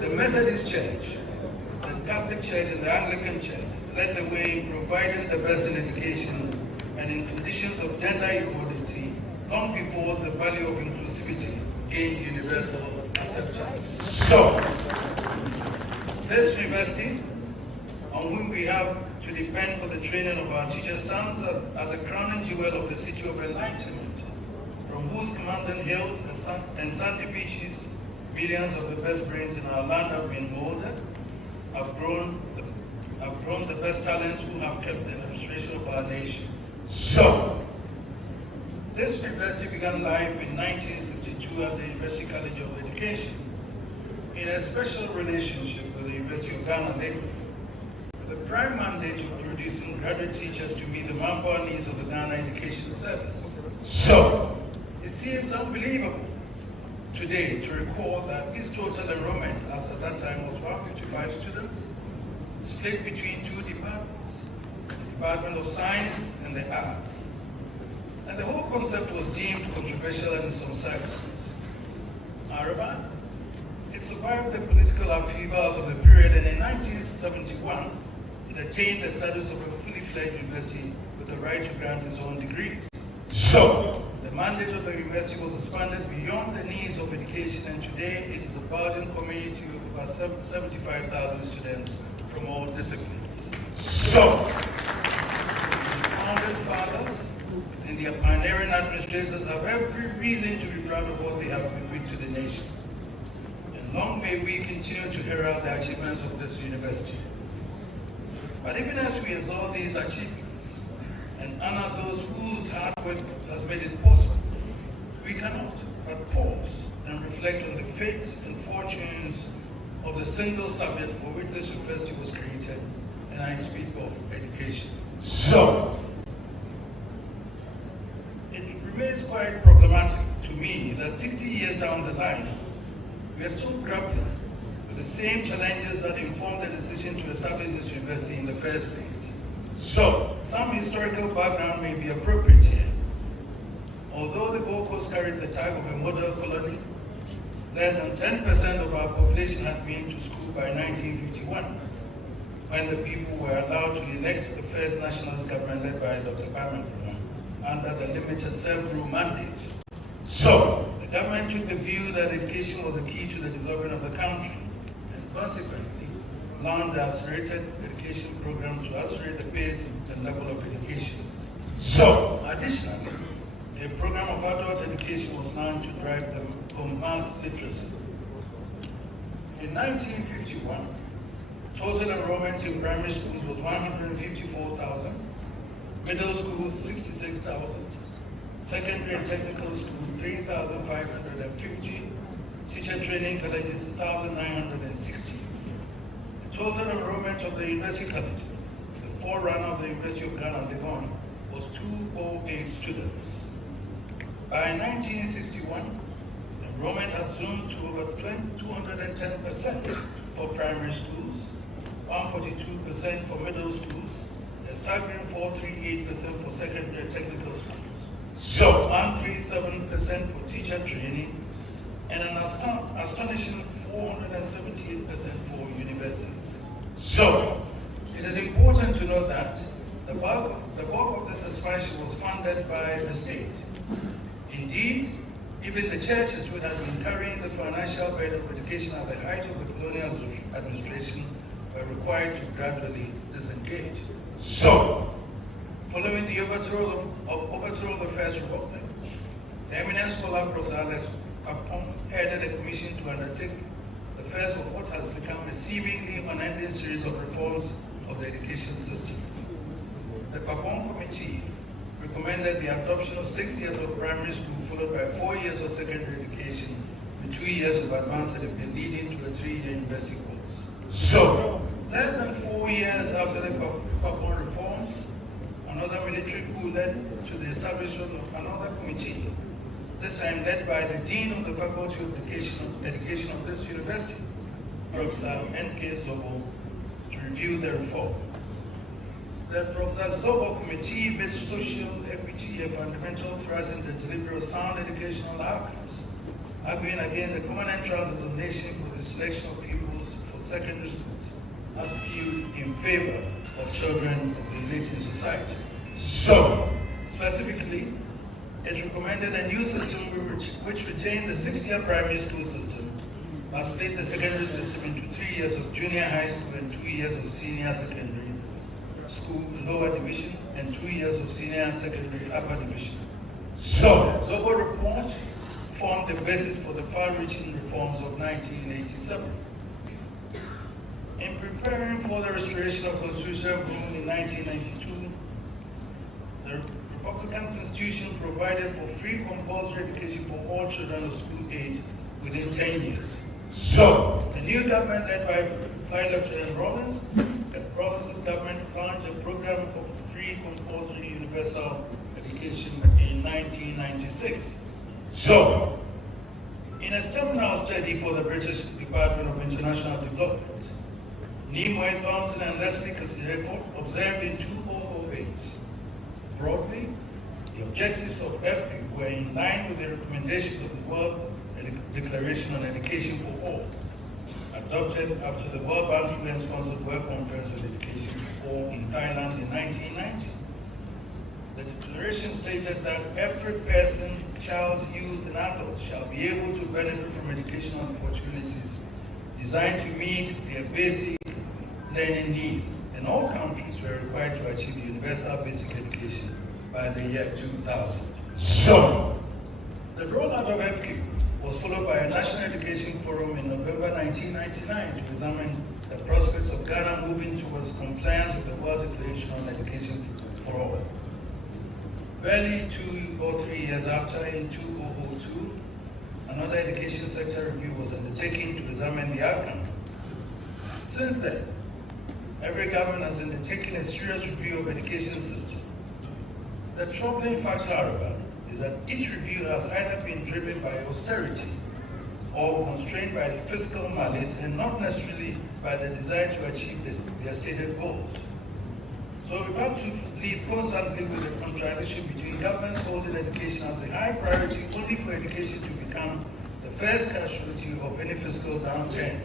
the Methodist Church, the Catholic Church, and the Anglican Church led the way in providing the best in education and in conditions of gender equality long before the value of inclusivity gained universal acceptance. So, this university, on whom we have to depend for the training of our teachers, stands as a crowning jewel of the city of enlightenment, from whose commanding hills and sandy beaches millions of the best brains in our land have been molded, have grown the best talents who have kept the administration of our nation. So, this university began life in 1962 as the University College of Education, in a special relationship with the University of Ghana, with the prime mandate of producing graduate teachers to meet the manpower needs of the Ghana Education Service. So, it seems unbelievable today to recall that this total enrollment, as at that time, was 155 students, split between two departments, the Department of Science and the Arts. And the whole concept was deemed controversial in some circles. However, it survived the political upheavals of the period, and in 1971, it attained the status of a fully fledged university with the right to grant its own degrees. So, the mandate of the university was expanded beyond the needs of education, and today it is a budding community of about 75,000 students from all disciplines. So, the founding fathers and their pioneering administrators have every reason to be proud of what they have bequeathed to the nation. And long may we continue to herald the achievements of this university. But even as we exalt these achievements and honor those whose hard work has made it possible, we cannot but pause and reflect on the fates and fortunes of the single subject for which this university was created, and I speak of education. So, it remains quite problematic to me that 60 years down the line, we are still grappling with the same challenges that informed the decision to establish this university in the first place. So, some historical background may be appropriate here. Although the Gold Coast carried the tag of a model colony, less than 10% of our population had been to school by 1951, when the people were allowed to elect the first nationalist government led by Dr. Kwame Nkrumah under the limited self-rule mandate. So, the government took the view that education was the key to the development of the country, and consequently, launched the accelerated education program to accelerate the pace and level of education. So, additionally, a program of adult education was launched to drive the mass literacy. In 1951, total enrollment in primary schools was 154,000, middle schools 66,000, secondary and technical schools 3,550, teacher training colleges 1,960. The total enrollment of the University College, the forerunner of the University of Ghana, Legon, was 208 students. By 1961, enrollment had zoomed to over 210% for primary schools, 142% for middle schools, a staggering 438% for secondary and technical schools, so 137% for teacher training, and an astonishing 478% for universities. So, it is important to note that the bulk of this expansion was funded by the state. Indeed, even the churches which had been carrying the financial burden of education at the height of the colonial administration were required to gradually disengage. So, following the overthrow of the First Republic, the eminent scholar Professor headed a commission to undertake the first of what has become a seemingly unending series of reforms of the education system. The Papon Committee recommended the adoption of 6 years of primary school followed by 4 years of secondary education with 2 years of advanced education leading to a 3-year university course. So, less than 4 years after the Papon reforms, another military coup led to the establishment of another committee, this time led by the Dean of the Faculty of Education of this university, Professor N.K. Zobo, to review the reform. The Professor Zobo Committee based social equity a fundamental thrust in the delivery of sound educational outcomes, arguing against the common entrance examination for the selection of pupils for secondary schools, as skewed in favor of children of the elite in society. So, specifically, it recommended a new system which retained the 6-year primary school system, but split the secondary system into 3 years of junior high school and 2 years of senior secondary school lower division and 2 years of senior and secondary upper division. So, the Zobo report formed the basis for the far-reaching reforms of 1987. In preparing for the restoration of constitutional rule in 1992, the Republican Constitution provided for free compulsory education for all children of school age within 10 years. So, the new government led by Flying Lieutenant Robinson's government launched a program of free compulsory universal education in 1996. So, in a seminal study for the British Department of International Development, Nimoy Thompson and Leslie Kasireko observed in 2008. Broadly, the objectives of EFRI were in line with the recommendations of the World Declaration on Education for All, adopted after the World Bank UN-sponsored World Conference on Education for All in Thailand in 1990. The declaration stated that every person, child, youth, and adult shall be able to benefit from educational opportunities designed to meet their basic learning needs, and all countries were required to achieve universal basic education by the year 2000. So, the rollout of EFCU was followed by a National Education Forum in November 1999 to examine the prospects of Ghana moving towards compliance with the World Declaration on Education for All. Barely 2 or 3 years after, in 2002, another education sector review was undertaken to examine the outcome. Since then, every government has undertaken a serious review of education system. The troubling fact, however, is that each review has either been driven by austerity or constrained by fiscal malice and not necessarily by the desire to achieve their stated goals. So we have to live constantly with the contradiction between governments holding education as a high priority only for education to become the first casualty of any fiscal downturn.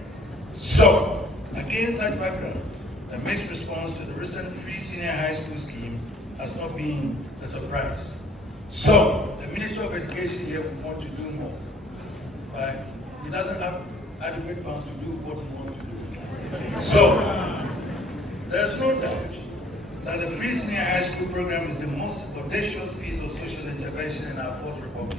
So, against such background, the mixed response to the recent free senior high school scheme has not been a surprise. So, the Minister of Education here would want to do more, but he doesn't have adequate funds to do what he wants to do. So, there's no doubt that the free senior high school program is the most audacious piece of social intervention in our Fourth Republic.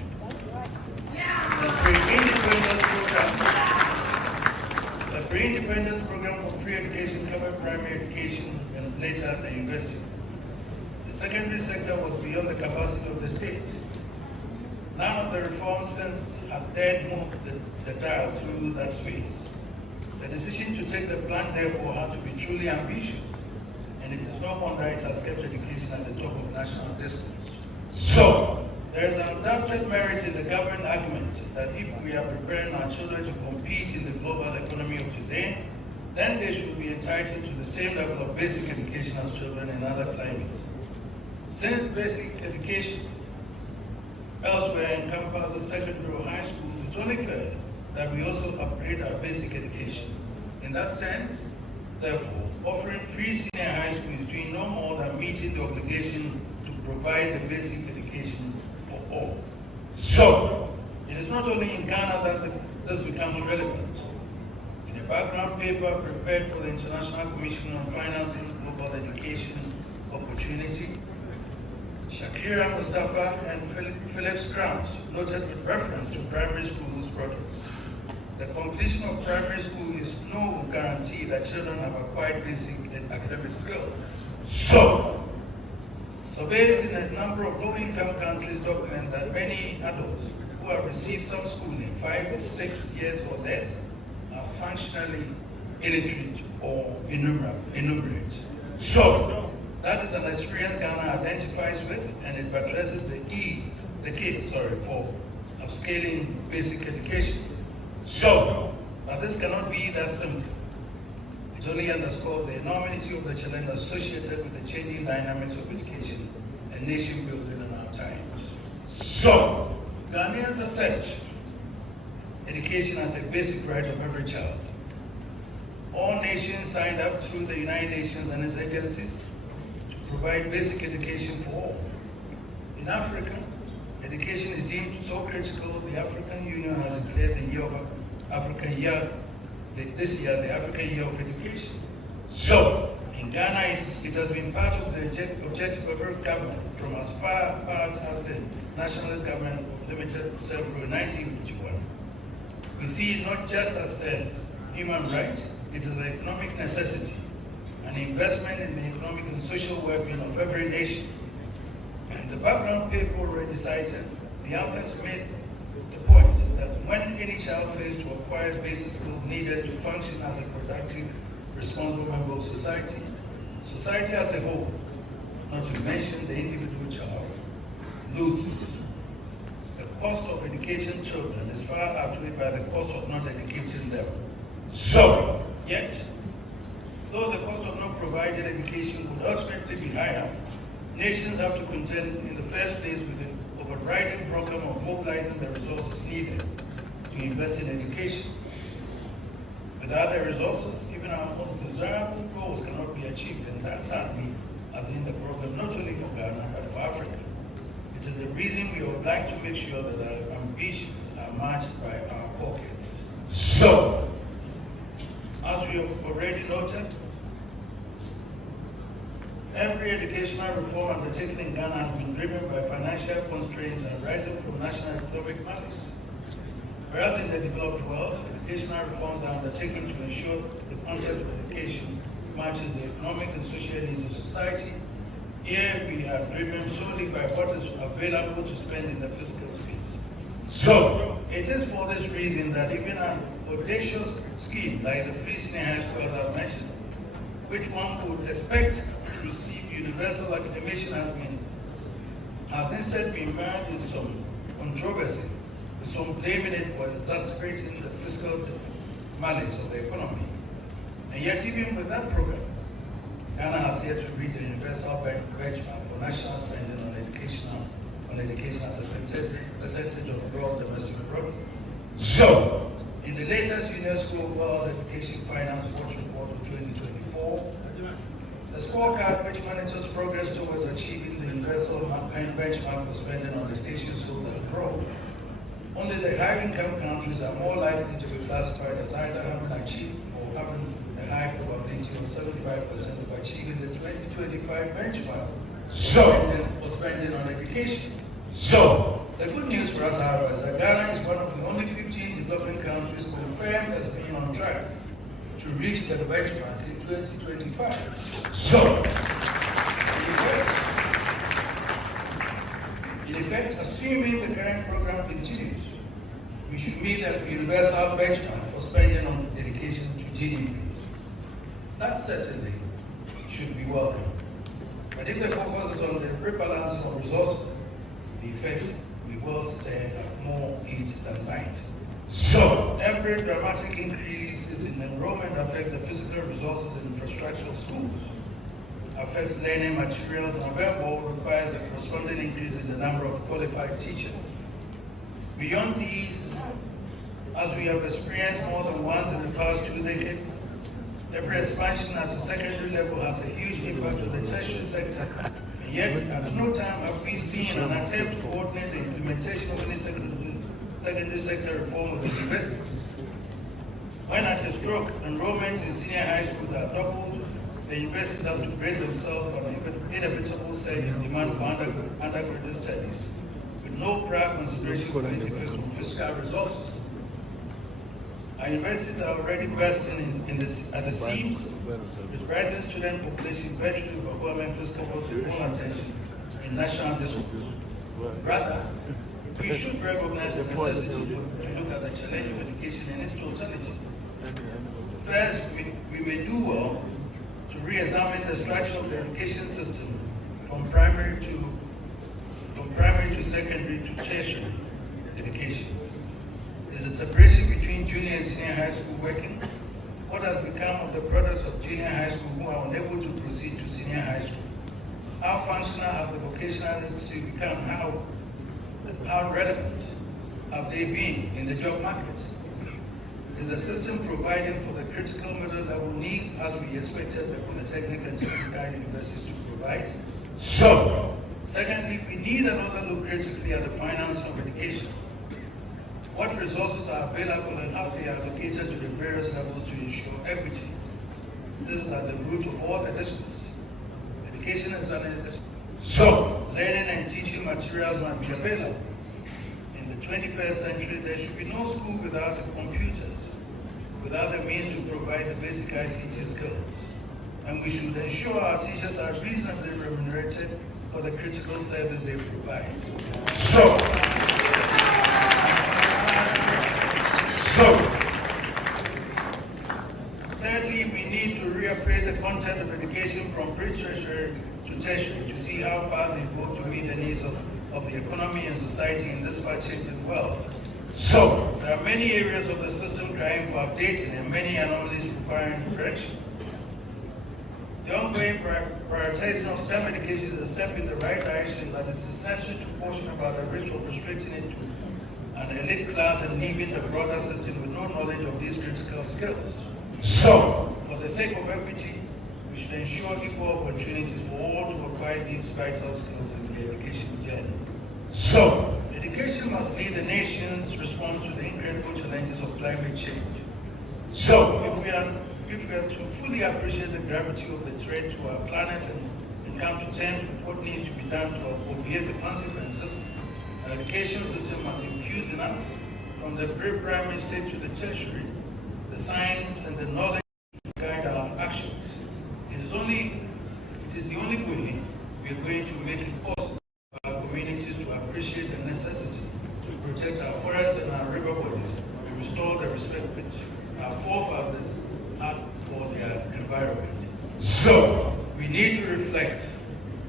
The pre-independence program for free education covered primary education and later the university. The secondary sector was beyond the capacity of the state. None of the reforms since have dared move the dial through that space. The decision to take the plan, therefore, had to be truly ambitious, and it is no wonder it has kept education at the top of national discourse. So, there is undoubted merit in the government argument that if we are preparing our children to compete in the global economy of today, then they should be entitled to the same level of basic education as children in other climates. Since basic education elsewhere encompasses secondary or high schools, it's only fair that we also upgrade our basic education. In that sense, therefore, offering free senior high school is doing no more than meeting the obligation to provide the basic education for all. So, it is not only in Ghana that this becomes relevant. In a background paper prepared for the International Commission on Financing Global Education Opportunity, Shakira Mustafa and Phillips Krantz noted with reference to primary schools products. The completion of primary school is no guarantee that children have acquired basic academic skills. So, surveys in a number of low-income countries document that many adults who have received some schooling 5 to 6 years or less are functionally illiterate or enumerate. So, that is an experience Ghana identifies with, and it addresses the case for upscaling basic education. So, but this cannot be that simple. It only underscores the enormity of the challenge associated with the changing dynamics of education and nation building in our times. So, Ghanaians assert education as a basic right of every child. All nations signed up through the United Nations and its agencies to provide basic education for all. In Africa, education is deemed so critical, the African Union has declared the year of African year, this year, the African Year of Education. So, in Ghana, it has been part of the objective of every government from as far apart as the nationalist government of limited self-rule in 1951. We see it not just as a human right, it is an economic necessity, an investment in the economic and social well-being of every nation. In the background paper already cited, the authors made the point that when any child fails to acquire basic skills needed to function as a productive, responsible member of society, society as a whole, not to mention the individual child, loses. The cost of educating children is far outweighed by the cost of not educating them. So, yet, though the cost of not providing education would ultimately be higher, nations have to contend in the first place with the overriding problem of mobilizing the resources needed to invest in education. Without the resources, even our most desirable goals cannot be achieved, and that sadly has been the problem not only for Ghana, but for Africa. It is the reason we would like to make sure that our ambitions are matched by our pockets. So, as we have already noted, every educational reform undertaken in Ghana has been driven by financial constraints arising from national economic malice. Whereas in the developed world, educational reforms are undertaken to ensure the content of education matches the economic and social needs of society. Here we are driven solely by what is available to spend in the fiscal space. So, it is for this reason that even an audacious scheme like the free senior high school, as I've mentioned, which one would expect to receive universal acclamation, has instead been mired in some controversy, with some blaming it for exacerbating the fiscal malice of the economy. And yet, even with that program, Ghana has yet to reach the universal benchmark for national spending on education as a percentage of gross domestic product. So, in the latest UNESCO World Education Finance Watch Report of 2024, the scorecard which monitors progress towards achieving the universal benchmark for spending on education showed that growth. Only the high-income countries are more likely to be classified as either having achieved or having a high probability of 75% of achieving the 2025 benchmark for spending on education. So, the good news for us, however, is that Ghana is one of the only 15 developing countries confirmed as being on track to reach the benchmark in 2025. So, in effect, assuming the current program continues, we should meet a universal benchmark for spending on education to GDP. That certainly should be welcome. But if the focus is on the rebalance of resources, the effect we will say have more heat than might. So, every dramatic increase in enrollment affects the physical resources and infrastructure of schools, affects learning materials, and above all requires a corresponding increase in the number of qualified teachers. Beyond these, as we have experienced more than once in the past 2 decades, every expansion at the secondary level has a huge impact on the tertiary sector. And yet, at no time have we seen an attempt to coordinate the implementation of any secondary sector reform of the universities. When at a stroke, enrollment in senior high schools are doubled, the universities have to brace themselves for an inevitable surge in demand for undergraduate studies, with no prior consideration for fiscal resources. Our universities are already bursting at the seams, with rising student population virtually overwhelming fiscal attention in national discourse. Rather, we should recognize the necessity to look at the challenge of education in its totality. First, we may do well to re-examine the structure of the education system from primary to secondary to tertiary education. There's a separation between junior and senior high school working. What has become of the products of junior high school who are unable to proceed to senior high school? How functional have the vocational industry become? How relevant have they been in the job market? Is the system providing for the critical middle level needs as we expected the polytechnic and technical universities to provide? So, secondly, we need another look critically at the finance of education. What resources are available and how they are allocated to the various levels to ensure equity? This is at the root of all the discourse. Education is an so, learning and teaching materials must be available. In the 21st century, there should be no school without computers, without the means to provide the basic ICT skills. And we should ensure our teachers are reasonably remunerated for the critical service they provide. So, thirdly, we need to reappraise the content of education from pre-tertiary to tertiary to see how far they go to meet the needs of the economy and society in this fast-changing world. So, there are many areas of the system crying for updating and many anomalies requiring correction. The ongoing prioritization of STEM education is a step in the right direction, but it's essential to caution about the risk of restricting it to an elite class and leaving the broader system with no knowledge of these critical skills. So, for the sake of equity, we should ensure equal opportunities for all to acquire these vital skills in the education journey. So, education must lead the nation's response to the incredible challenges of climate change. So, if we are to fully appreciate the gravity of the threat to our planet and come to terms with what needs to be done to obviate the consequences, our education system must infuse in us, from the pre-primary stage to the tertiary, the science and the knowledge to guide our actions. It is the only way we are going to make it possible for our communities to appreciate the necessity to protect our forests and our river bodies and restore the respect which our forefathers had for their environment. So, we need to reflect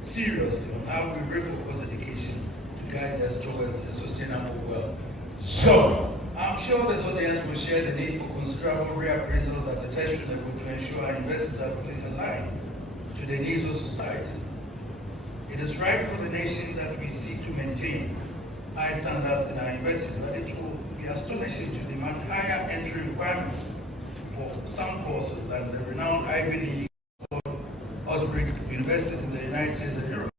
seriously on how we refocus education to guide us towards a sustainable world. So, I'm sure this audience will share the need for considerable reappraisals at the tertiary level to ensure our investors are fully aligned to the needs of society. It is right for the nation that we seek to maintain high standards in our university, but it will be astonishing to demand higher entry requirements for some courses than the renowned Ivy League or Osbury universities in the United States and Europe.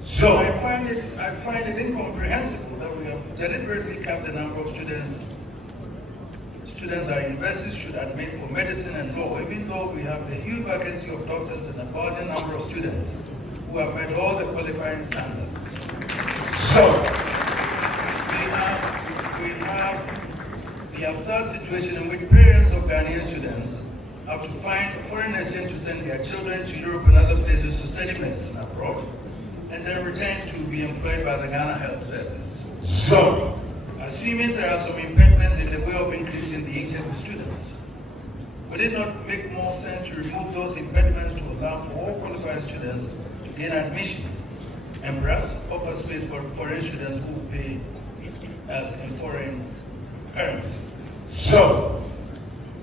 So I find it incomprehensible that we have deliberately kept the number of students our universities should admit for medicine and law, even though we have a huge vacancy of doctors and a large number of students who have met all the qualifying standards. So we have the absurd situation in which parents of Ghanaian students have to find foreign exchange to send their children to Europe and other places to study medicine abroad, and then return to be employed by the Ghana Health Service. So, assuming there are some impediments in the way of increasing the intake of students, would it not make more sense to remove those impediments to allow for all qualified students to gain admission, and perhaps offer space for foreign students who pay as in foreign currency? So,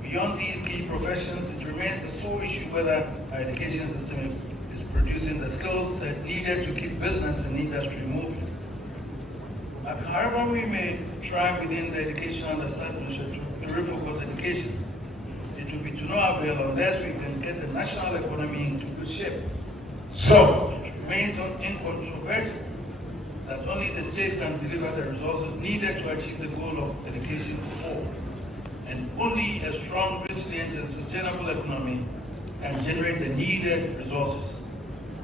beyond these key professions, it remains a sole issue whether our education system is producing the skills set needed to keep business and industry moving. But however we may try within the educational establishment to refocus education, it will be to no avail unless we can get the national economy into good shape. So, it remains incontrovertible that only the state can deliver the resources needed to achieve the goal of education for all. And only a strong, resilient, and sustainable economy can generate the needed resources.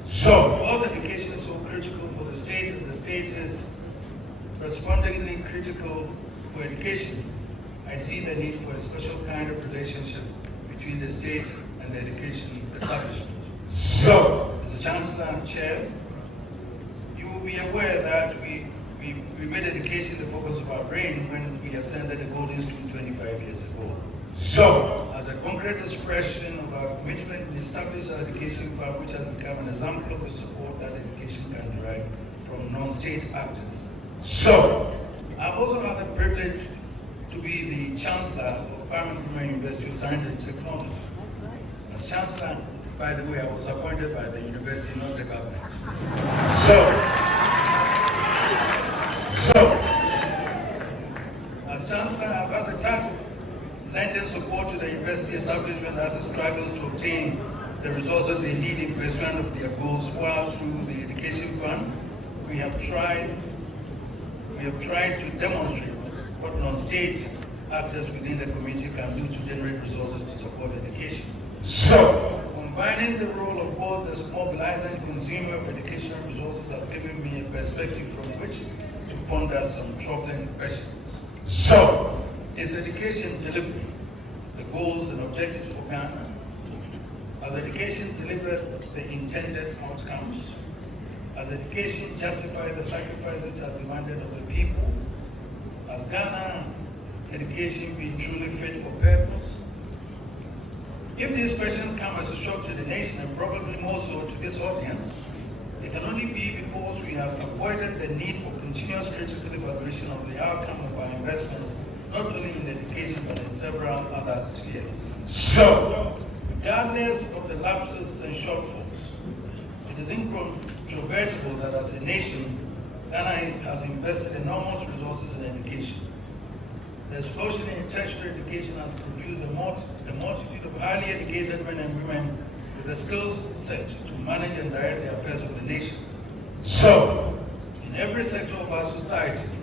So, because education is so critical for the state, and the state is correspondingly critical for education, I see the need for a special kind of relationship between the state and the education establishment. So, as a Chancellor and Chair, you will be aware that we made education the focus of our brain when we ascended the Golden Stool 25 years ago. So, as a concrete expression of our commitment, we established our education fund, which has become an example of the support that education can derive from non-state actors. So, I've also had the privilege to be the Chancellor of Primary University of Science and Technology. As Chancellor, by the way, I was appointed by the university, not the government. As Chancellor, I've had the task of lending support to the university establishment as it struggles to obtain the resources they need in pursuit of their goals, while through the Education Fund, we have tried to demonstrate what non-state actors within the community can do to generate resources to support education. So, combining the role of both the mobilizer and consumer of educational resources has given me a perspective from which to ponder some troubling questions. So, is education delivery the goals and objectives for Ghana? Has education delivered the intended outcomes? Has education justified the sacrifices as demanded of the people? Has Ghana education been truly fit for purpose? If these questions come as a shock to the nation, and probably more so to this audience, it can only be because we have avoided the need for continuous critical evaluation of the outcome of our investments, not only in education but in several other spheres. So, regardless of the lapses and shortfalls, it is incontrovertible that as a nation, Ghana has invested enormous resources in education. The explosion in tertiary education has produced a multitude of highly educated men and women with the skills set to manage and direct the affairs of the nation. So, in every sector of our society,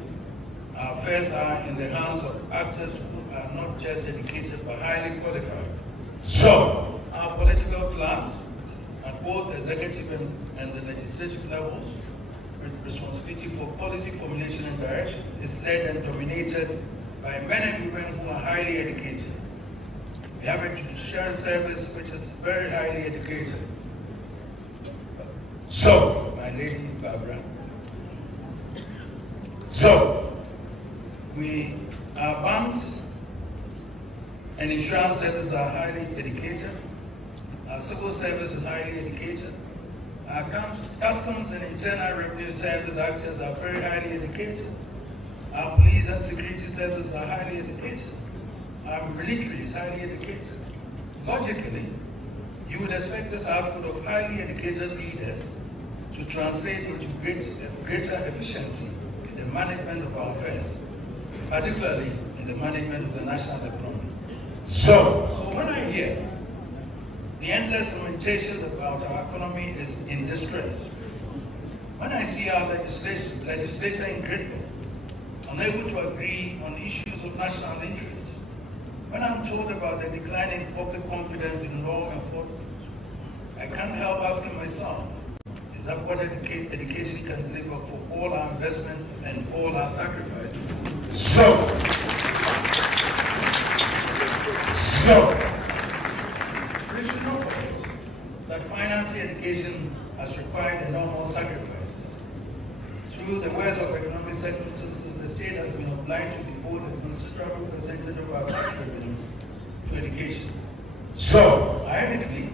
our affairs are in the hands of actors who are not just educated but highly qualified. So, our political class, at both the executive and the legislative levels, with responsibility for policy formulation and direction, is led and dominated by men and women who are highly educated. We have a judicial service which is very highly educated. So, my lady Barbara. So, our banks and insurance services are highly educated. Our civil service is highly educated. Our customs and internal revenue service actors are very highly educated. Our police and security services are highly educated. Our military is highly educated. Logically, You would expect this output of highly educated leaders to translate into greater efficiency in the management of our affairs, particularly in the management of the national economy. So when I hear the endless lamentations about our economy is in distress, when I see our legislature incredible, unable to agree on issues of national interest, when I'm told about the declining public confidence in law enforcement, I can't help asking myself, is that what education can deliver for all our investment and all our sacrifices? We should not forget that financing education has required enormous sacrifices. Through the worst of economic circumstances, the state has been obliged to devote a considerable percentage of our tax revenue to education. Ironically,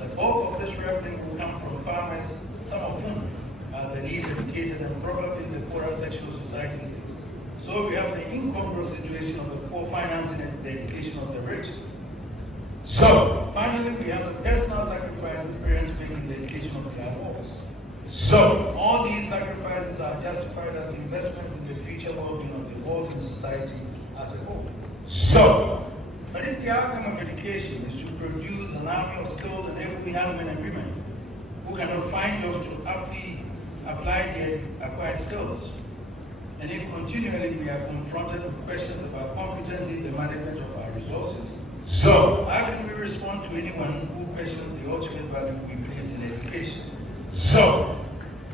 the bulk of this revenue will come from farmers, some of whom are the least educated and probably the poorer section of society. So we have the incongruous situation of the poor financing and the education of the rich. Finally, we have the personal sacrifices parents make in the education of their boys. All these sacrifices are justified as investments in the future well-being of the boys and society as a whole. But if the outcome of education is to produce an army of skilled and able young men and women who cannot find jobs to aptly apply their acquired skills, and if continually we are confronted with questions about competency in the management of our resources, how can we respond to anyone who questions the ultimate value we place in education?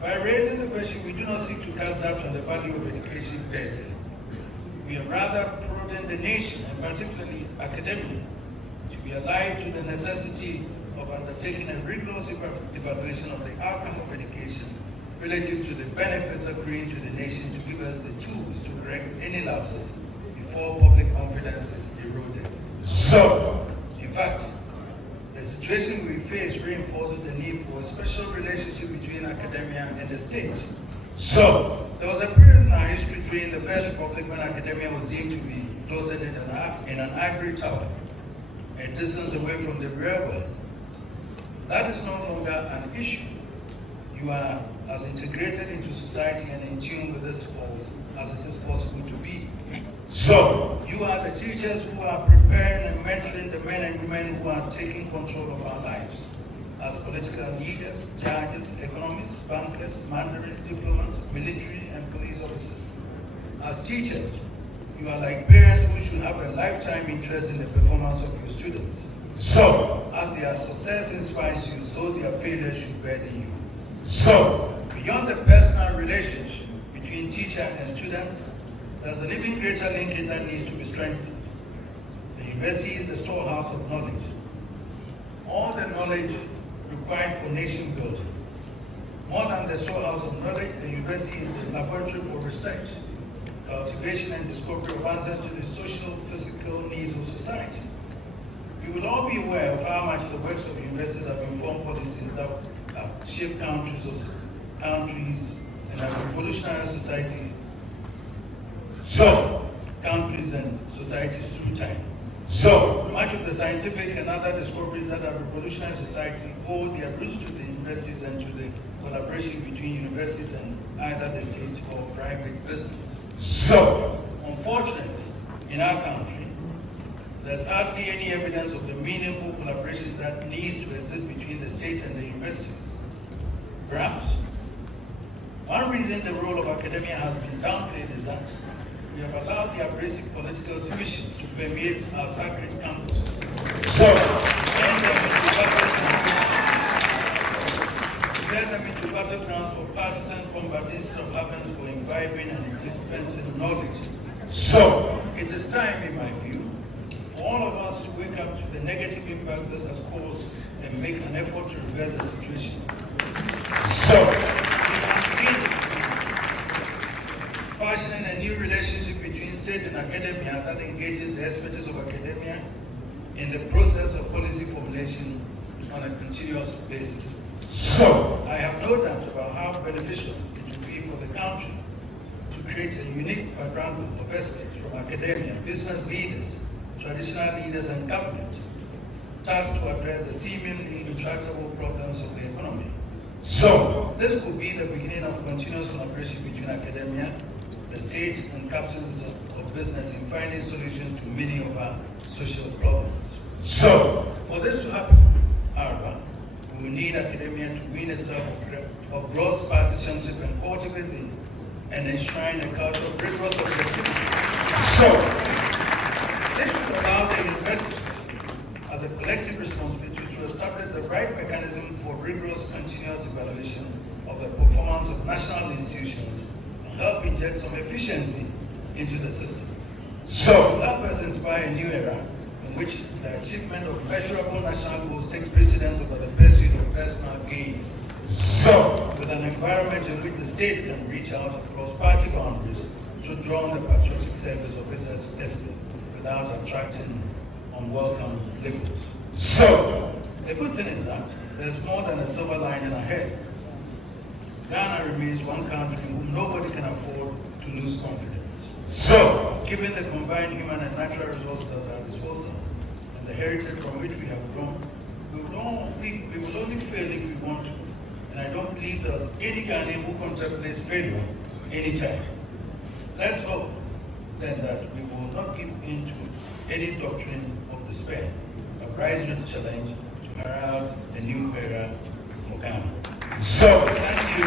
By raising the question, we do not seek to cast doubt on the value of education per se. We are rather prodding the nation, and particularly academia, to be alive to the necessity of undertaking a rigorous evaluation of the outcome of education relative to the benefits accruing to the nation to give us the tools to correct any lapses before public confidence is eroded. In fact, the situation we face reinforces the need for a special relationship between academia and the state. There was a period in our history during the First Republic when academia was deemed to be closeted in an ivory tower, a distance away from the real world. That is no longer an issue. You are as integrated into society and in tune with this cause as it is possible to be. You are the teachers who are preparing and mentoring the men and women who are taking control of our lives as political leaders, judges, economists, bankers, mandarins, diplomats, military and police officers. As teachers, you are like parents who should have a lifetime interest in the performance of your students. As their success inspires you, so their failure should burden you. Beyond the personal relationship between teacher and student, there's an even greater linkage that needs to be strengthened. The university is the storehouse of knowledge. All the knowledge required for nation building. More than the storehouse of knowledge, the university is the laboratory for research, cultivation and discovery of answers to the social, physical needs of society. We will all be aware of how much the works of universities have informed policies that have shaped countries and have revolutionized society. Countries and societies through time. Much of the scientific and other discoveries that have revolutionized society owe their roots to the universities and to the collaboration between universities and either the state or private business. Unfortunately, in our country, there's hardly any evidence of the meaningful collaboration that needs to exist between the state and the universities. Perhaps one reason the role of academia has been downplayed is that we have allowed the abrasive political division to permeate our sacred campuses. Turn them into battlegrounds for partisan combat instead of havens for imbibing and dispensing knowledge. It is time, in my view, for all of us to wake up to the negative impact this has caused and make an effort to reverse the situation. Fashioning a new relationship between state and academia that engages the expertise of academia in the process of policy formulation on a continuous basis. I have no doubt about how beneficial it will be for the country to create a unique background of experts from academia, business leaders, traditional leaders and government tasked to address the seemingly intractable problems of the economy. So, this could be the beginning of continuous collaboration between academia, the state, and captains of business in finding solutions to many of our social problems. So, for this to happen, however, we will need academia to win itself of gross partisanship and cultivate and enshrine a culture of rigorous objectivity. So, this should allow the universities as a collective responsibility to establish the right mechanism for rigorous continuous evaluation of the performance of national institutions and help inject some efficiency into the system. So, to help us inspire a new era in which the achievement of measurable national goals take precedence over the pursuit of personal gains. So, with an environment in which the state can reach out across party boundaries to draw on the patriotic service of its estate without attracting unwelcome labels. So, the good thing is that there's more than a silver lining ahead. Ghana remains one country in whom nobody can afford to lose confidence. So, given the combined human and natural resources at our disposal and the heritage from which we have grown, we will only fail if we want to. And I don't believe there's any Ghanaian who contemplates failure anytime. Let's hope then that we will not give in to any doctrine of despair, but rise with the challenge to herald a new era for Ghana. So, thank you.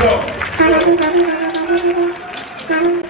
So,